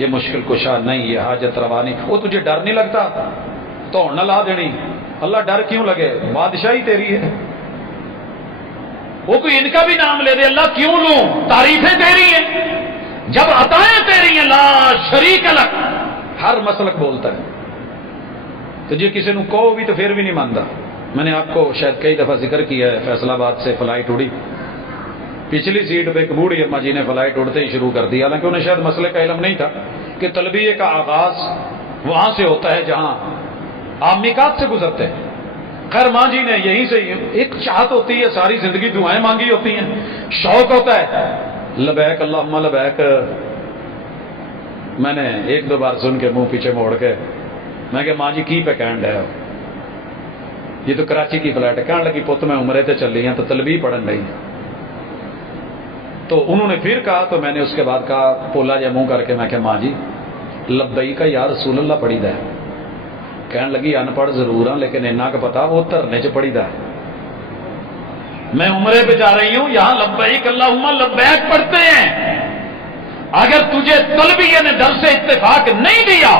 یہ مشکل کشا نہیں، یہ حاجت روا نہیں، وہ تجھے ڈر نہیں لگتا تو نہ لا دینی۔ اللہ ڈر کیوں لگے، بادشاہی تیری ہے۔ وہ کوئی ان کا بھی نام لے دے، اللہ کیوں لوں، تعریفیں تیری ہیں، جب عطائیں تیری ہیں، لا شریک لک، ہر مسلک بولتا ہے۔ تو جی کسی نے کہو بھی تو پھر بھی نہیں مانتا۔ میں نے آپ کو شاید کئی دفعہ ذکر کیا ہے، فیصل آباد سے فلائٹ اڑی، پچھلی سیٹ پہ ایک بوڑھی اما جی نے فلائٹ اڑتے ہی شروع کر دی، حالانکہ انہیں شاید مسئلے کا علم نہیں تھا کہ تلبیہ کا آغاز وہاں سے ہوتا ہے جہاں آپ میقات سے گزرتے ہیں۔ خیر ماں جی نے یہیں سے ایک چاہت ہوتی ہے، ساری زندگی دعائیں مانگی ہوتی ہیں، شوق ہوتا ہے، لبیک اللہم لبیک۔ میں نے ایک دو بار سن کے منہ پیچھے موڑ کے میں کہ ماں جی کی پہ کہن ڈے، یہ تو کراچی کی فلائٹ ہے، کہنے لگی پت میں عمرے تے چل رہی ہیں تو تلبیہ پڑھن رہی۔ تو انہوں نے پھر کہا تو میں نے اس کے بعد کہا پولا جا منہ کر کے، میں کہ ماں جی لبیک کا یا رسول اللہ پڑھی دا ہے۔ کہنے لگی ان پڑھ ضرور ہاں لیکن اتنا کہ پتا وہ دھرنے چ پڑھی دا ہے، میں عمرے پہ جا رہی ہوں، یہاں لبیک اللہم لبیک پڑھتے ہیں۔ اگر تجھے تلبیہ نے در سے اتفاق نہیں دیا،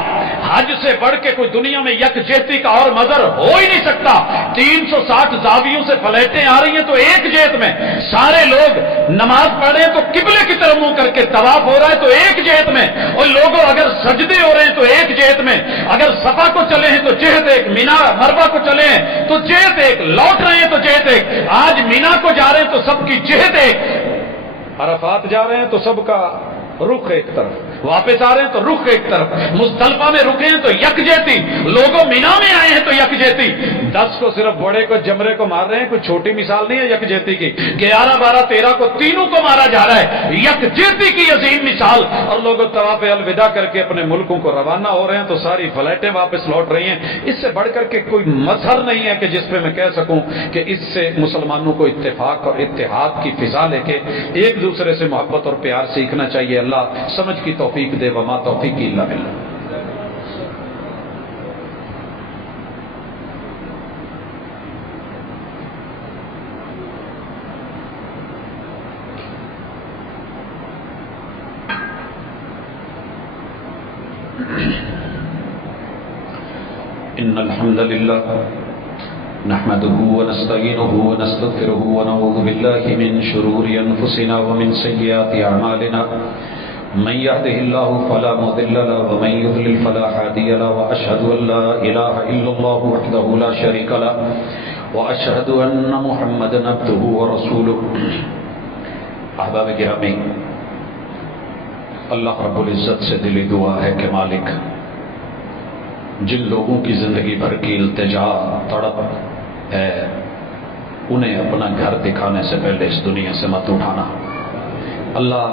حج سے بڑھ کے کوئی دنیا میں یکجہتی کا اور مظہر ہو ہی نہیں سکتا۔ 360 زاویوں سے فلیٹیں آ رہی ہیں تو ایک جہت میں، سارے لوگ نماز پڑھ رہے ہیں تو قبلے کی طرف منہ کر کے طواف ہو رہا ہے تو ایک جہت میں، اور لوگوں اگر سجدے ہو رہے ہیں تو ایک جہت میں، اگر صفا کو چلے ہیں تو جہت ایک، مینا مروا کو چلے ہیں تو جہت ایک، لوٹ رہے ہیں تو جہت ایک، آج مینا کو جا رہے ہیں تو سب کی جہت ایک، عرفات جا رہے ہیں تو سب کا رخ ایک طرف، واپس آ رہے ہیں تو رخ ایک طرف، مزدلفہ میں رکے ہیں تو یکجہتی، لوگوں مینا میں آئے ہیں تو یکجہتی۔ 10 کو صرف بڑے کو جمرے کو مار رہے ہیں، کوئی چھوٹی مثال نہیں ہے یکجہتی کی۔ 11 12 13 کو تینوں کو مارا جا رہا ہے، یکجہتی کی عظیم مثال، اور لوگ طواف الوداع کر کے اپنے ملکوں کو روانہ ہو رہے ہیں تو ساری فلائٹیں واپس لوٹ رہی ہیں۔ اس سے بڑھ کر کے کوئی مظہر نہیں ہے کہ جس پہ میں کہہ سکوں کہ اس سے مسلمانوں کو اتفاق اور اتحاد کی فضا لے کے ایک دوسرے سے محبت اور پیار سیکھنا چاہیے۔ اللہ سمجھ کی توفیق دے، وما توفیقی الا باللہ۔ ان الحمد للہ نحمده ونستعینه ونستغفره ونعوذ باللہ من شرور انفسنا ومن سیئات اعمالنا، من يهده الله فلا مضل له ومن يضلل فلا هادي له، واشهد ان لا اله الا الله وحده لا شريك له، واشهد ان محمدا عبده ورسوله۔ احباب گرامی، اللہ رب العزت سے دلی دعا ہے کہ مالک جن لوگوں کی زندگی بھر کی التجا تڑپ ہے انہیں اپنا گھر دکھانے سے پہلے اس دنیا سے مت اٹھانا۔ اللہ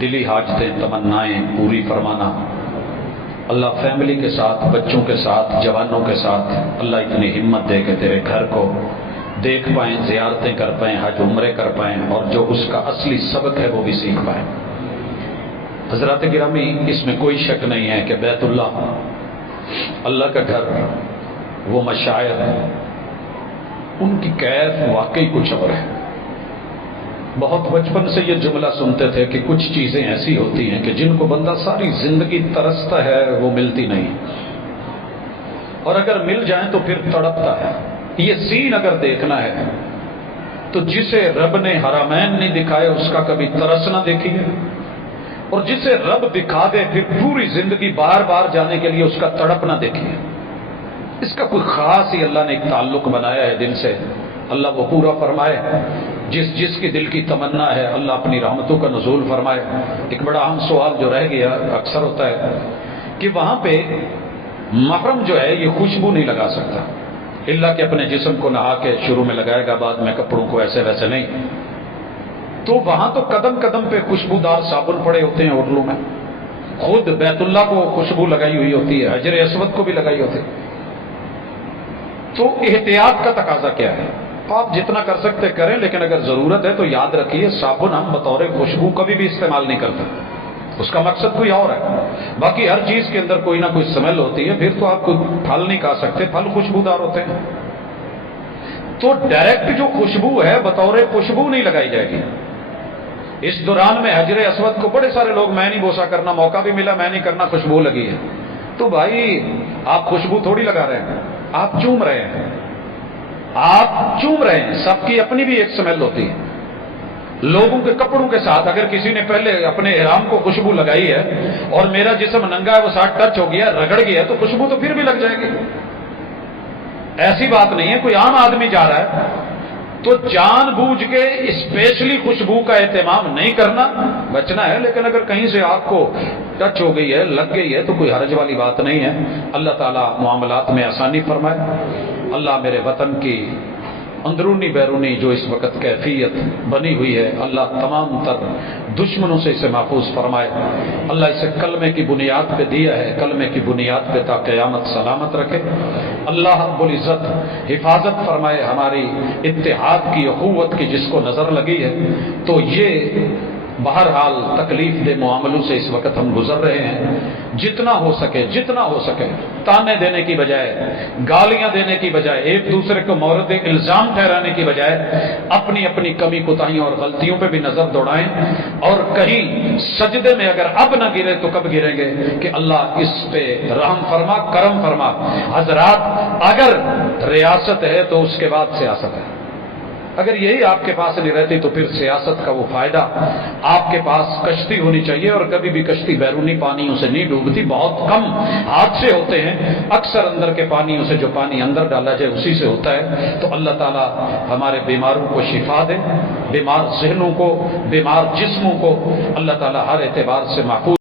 دلی حاجتیں تمنائیں پوری فرمانا۔ اللہ فیملی کے ساتھ، بچوں کے ساتھ، جوانوں کے ساتھ اللہ اتنی ہمت دے کہ تیرے گھر کو دیکھ پائیں، زیارتیں کر پائیں، حج عمرے کر پائیں، اور جو اس کا اصلی سبق ہے وہ بھی سیکھ پائیں۔ حضرات گرامی، اس میں کوئی شک نہیں ہے کہ بیت اللہ، اللہ کا گھر، وہ مشاعر ان کی کیف واقعی کچھ اور ہے۔ بہت بچپن سے یہ جملہ سنتے تھے کہ کچھ چیزیں ایسی ہوتی ہیں کہ جن کو بندہ ساری زندگی ترستا ہے وہ ملتی نہیں، اور اگر مل جائیں تو پھر تڑپتا ہے۔ یہ سین اگر دیکھنا ہے تو جسے رب نے حرمین نہیں دکھائے اس کا کبھی ترس نہ دیکھیے، اور جسے رب دکھا دے پھر پوری زندگی بار بار جانے کے لیے اس کا تڑپ نہ دیکھیے۔ اس کا کوئی خاص ہی اللہ نے ایک تعلق بنایا ہے دل سے، اللہ وہ پورا فرمائے۔ جس کی دل کی تمنا ہے اللہ اپنی رحمتوں کا نزول فرمائے۔ ایک بڑا اہم سوال جو رہ گیا اکثر ہوتا ہے کہ وہاں پہ محرم جو ہے یہ خوشبو نہیں لگا سکتا، اللہ کہ اپنے جسم کو نہا کے شروع میں لگائے گا، بعد میں کپڑوں کو ایسے ویسے نہیں۔ تو وہاں تو قدم قدم پہ خوشبودار صابن پڑے ہوتے ہیں ہوٹلوں میں، خود بیت اللہ کو خوشبو لگائی ہوئی ہوتی ہے، حجر اسود کو بھی لگائی ہوتی ہے۔ تو احتیاط کا تقاضا کیا ہے؟ آپ جتنا کر سکتے کریں، لیکن اگر ضرورت ہے تو یاد رکھیے صابن ہم بطور خوشبو کبھی بھی استعمال نہیں کرتے، اس کا مقصد کوئی اور ہے۔ باقی ہر چیز کے اندر کوئی نہ کوئی سمیل ہوتی ہے، پھر تو آپ کوئی پھل نہیں کھا سکتے، پھل خوشبودار ہوتے ہیں۔ تو ڈائریکٹ جو خوشبو ہے بطور خوشبو نہیں لگائی جائے گی، اس دوران میں حجر اسود کو بڑے سارے لوگ میں نہیں بوسا کرنا، موقع بھی ملا میں نہیں کرنا، خوشبو لگی ہے. تو بھائی آپ خوشبو تھوڑی لگا رہے ہیں، آپ چوم رہے ہیں، آپ چوم رہے ہیں. سب کی اپنی بھی ایک سمیل ہوتی ہے. لوگوں کے کپڑوں کے ساتھ اگر کسی نے پہلے اپنے احرام کو خوشبو لگائی ہے اور میرا جسم ننگا ہے، وہ ساتھ ٹچ ہو گیا، رگڑ گیا، تو خوشبو تو پھر بھی لگ جائے گی. ایسی بات نہیں ہے. کوئی عام آدمی جا رہا ہے تو جان بوجھ کے اسپیشلی خوشبو کا اہتمام نہیں کرنا، بچنا ہے. لیکن اگر کہیں سے آپ کو ٹچ ہو گئی ہے، لگ گئی ہے، تو کوئی حرج والی بات نہیں ہے. اللہ تعالیٰ معاملات میں آسانی فرمائے. اللہ میرے وطن کی اندرونی بیرونی جو اس وقت کیفیت بنی ہوئی ہے، اللہ تمام تر دشمنوں سے اسے محفوظ فرمائے. اللہ اسے کلمے کی بنیاد پہ دیا ہے، کلمے کی بنیاد پہ تا قیامت سلامت رکھے. اللہ رب العزت حفاظت فرمائے ہماری اتحاد کی، اخوت کی جس کو نظر لگی ہے. تو یہ بہرحال تکلیف دہ معاملوں سے اس وقت ہم گزر رہے ہیں. جتنا ہو سکے تانے دینے کی بجائے، گالیاں دینے کی بجائے، ایک دوسرے کو مورد الزام ٹھہرانے کی بجائے اپنی اپنی کمی کوتاہیوں اور غلطیوں پہ بھی نظر دوڑائیں. اور کہیں سجدے میں اگر اب نہ گرے تو کب گریں گے کہ اللہ اس پہ رحم فرما، کرم فرما. حضرات اگر ریاست ہے تو اس کے بعد سیاست ہے. اگر یہی آپ کے پاس نہیں رہتی تو پھر سیاست کا وہ فائدہ. آپ کے پاس کشتی ہونی چاہیے، اور کبھی بھی کشتی بیرونی پانیوں سے نہیں ڈوبتی. بہت کم حادثے ہوتے ہیں، اکثر اندر کے پانیوں سے، جو پانی اندر ڈالا جائے اسی سے ہوتا ہے. تو اللہ تعالیٰ ہمارے بیماروں کو شفا دے، بیمار ذہنوں کو، بیمار جسموں کو اللہ تعالیٰ ہر اعتبار سے محفوظ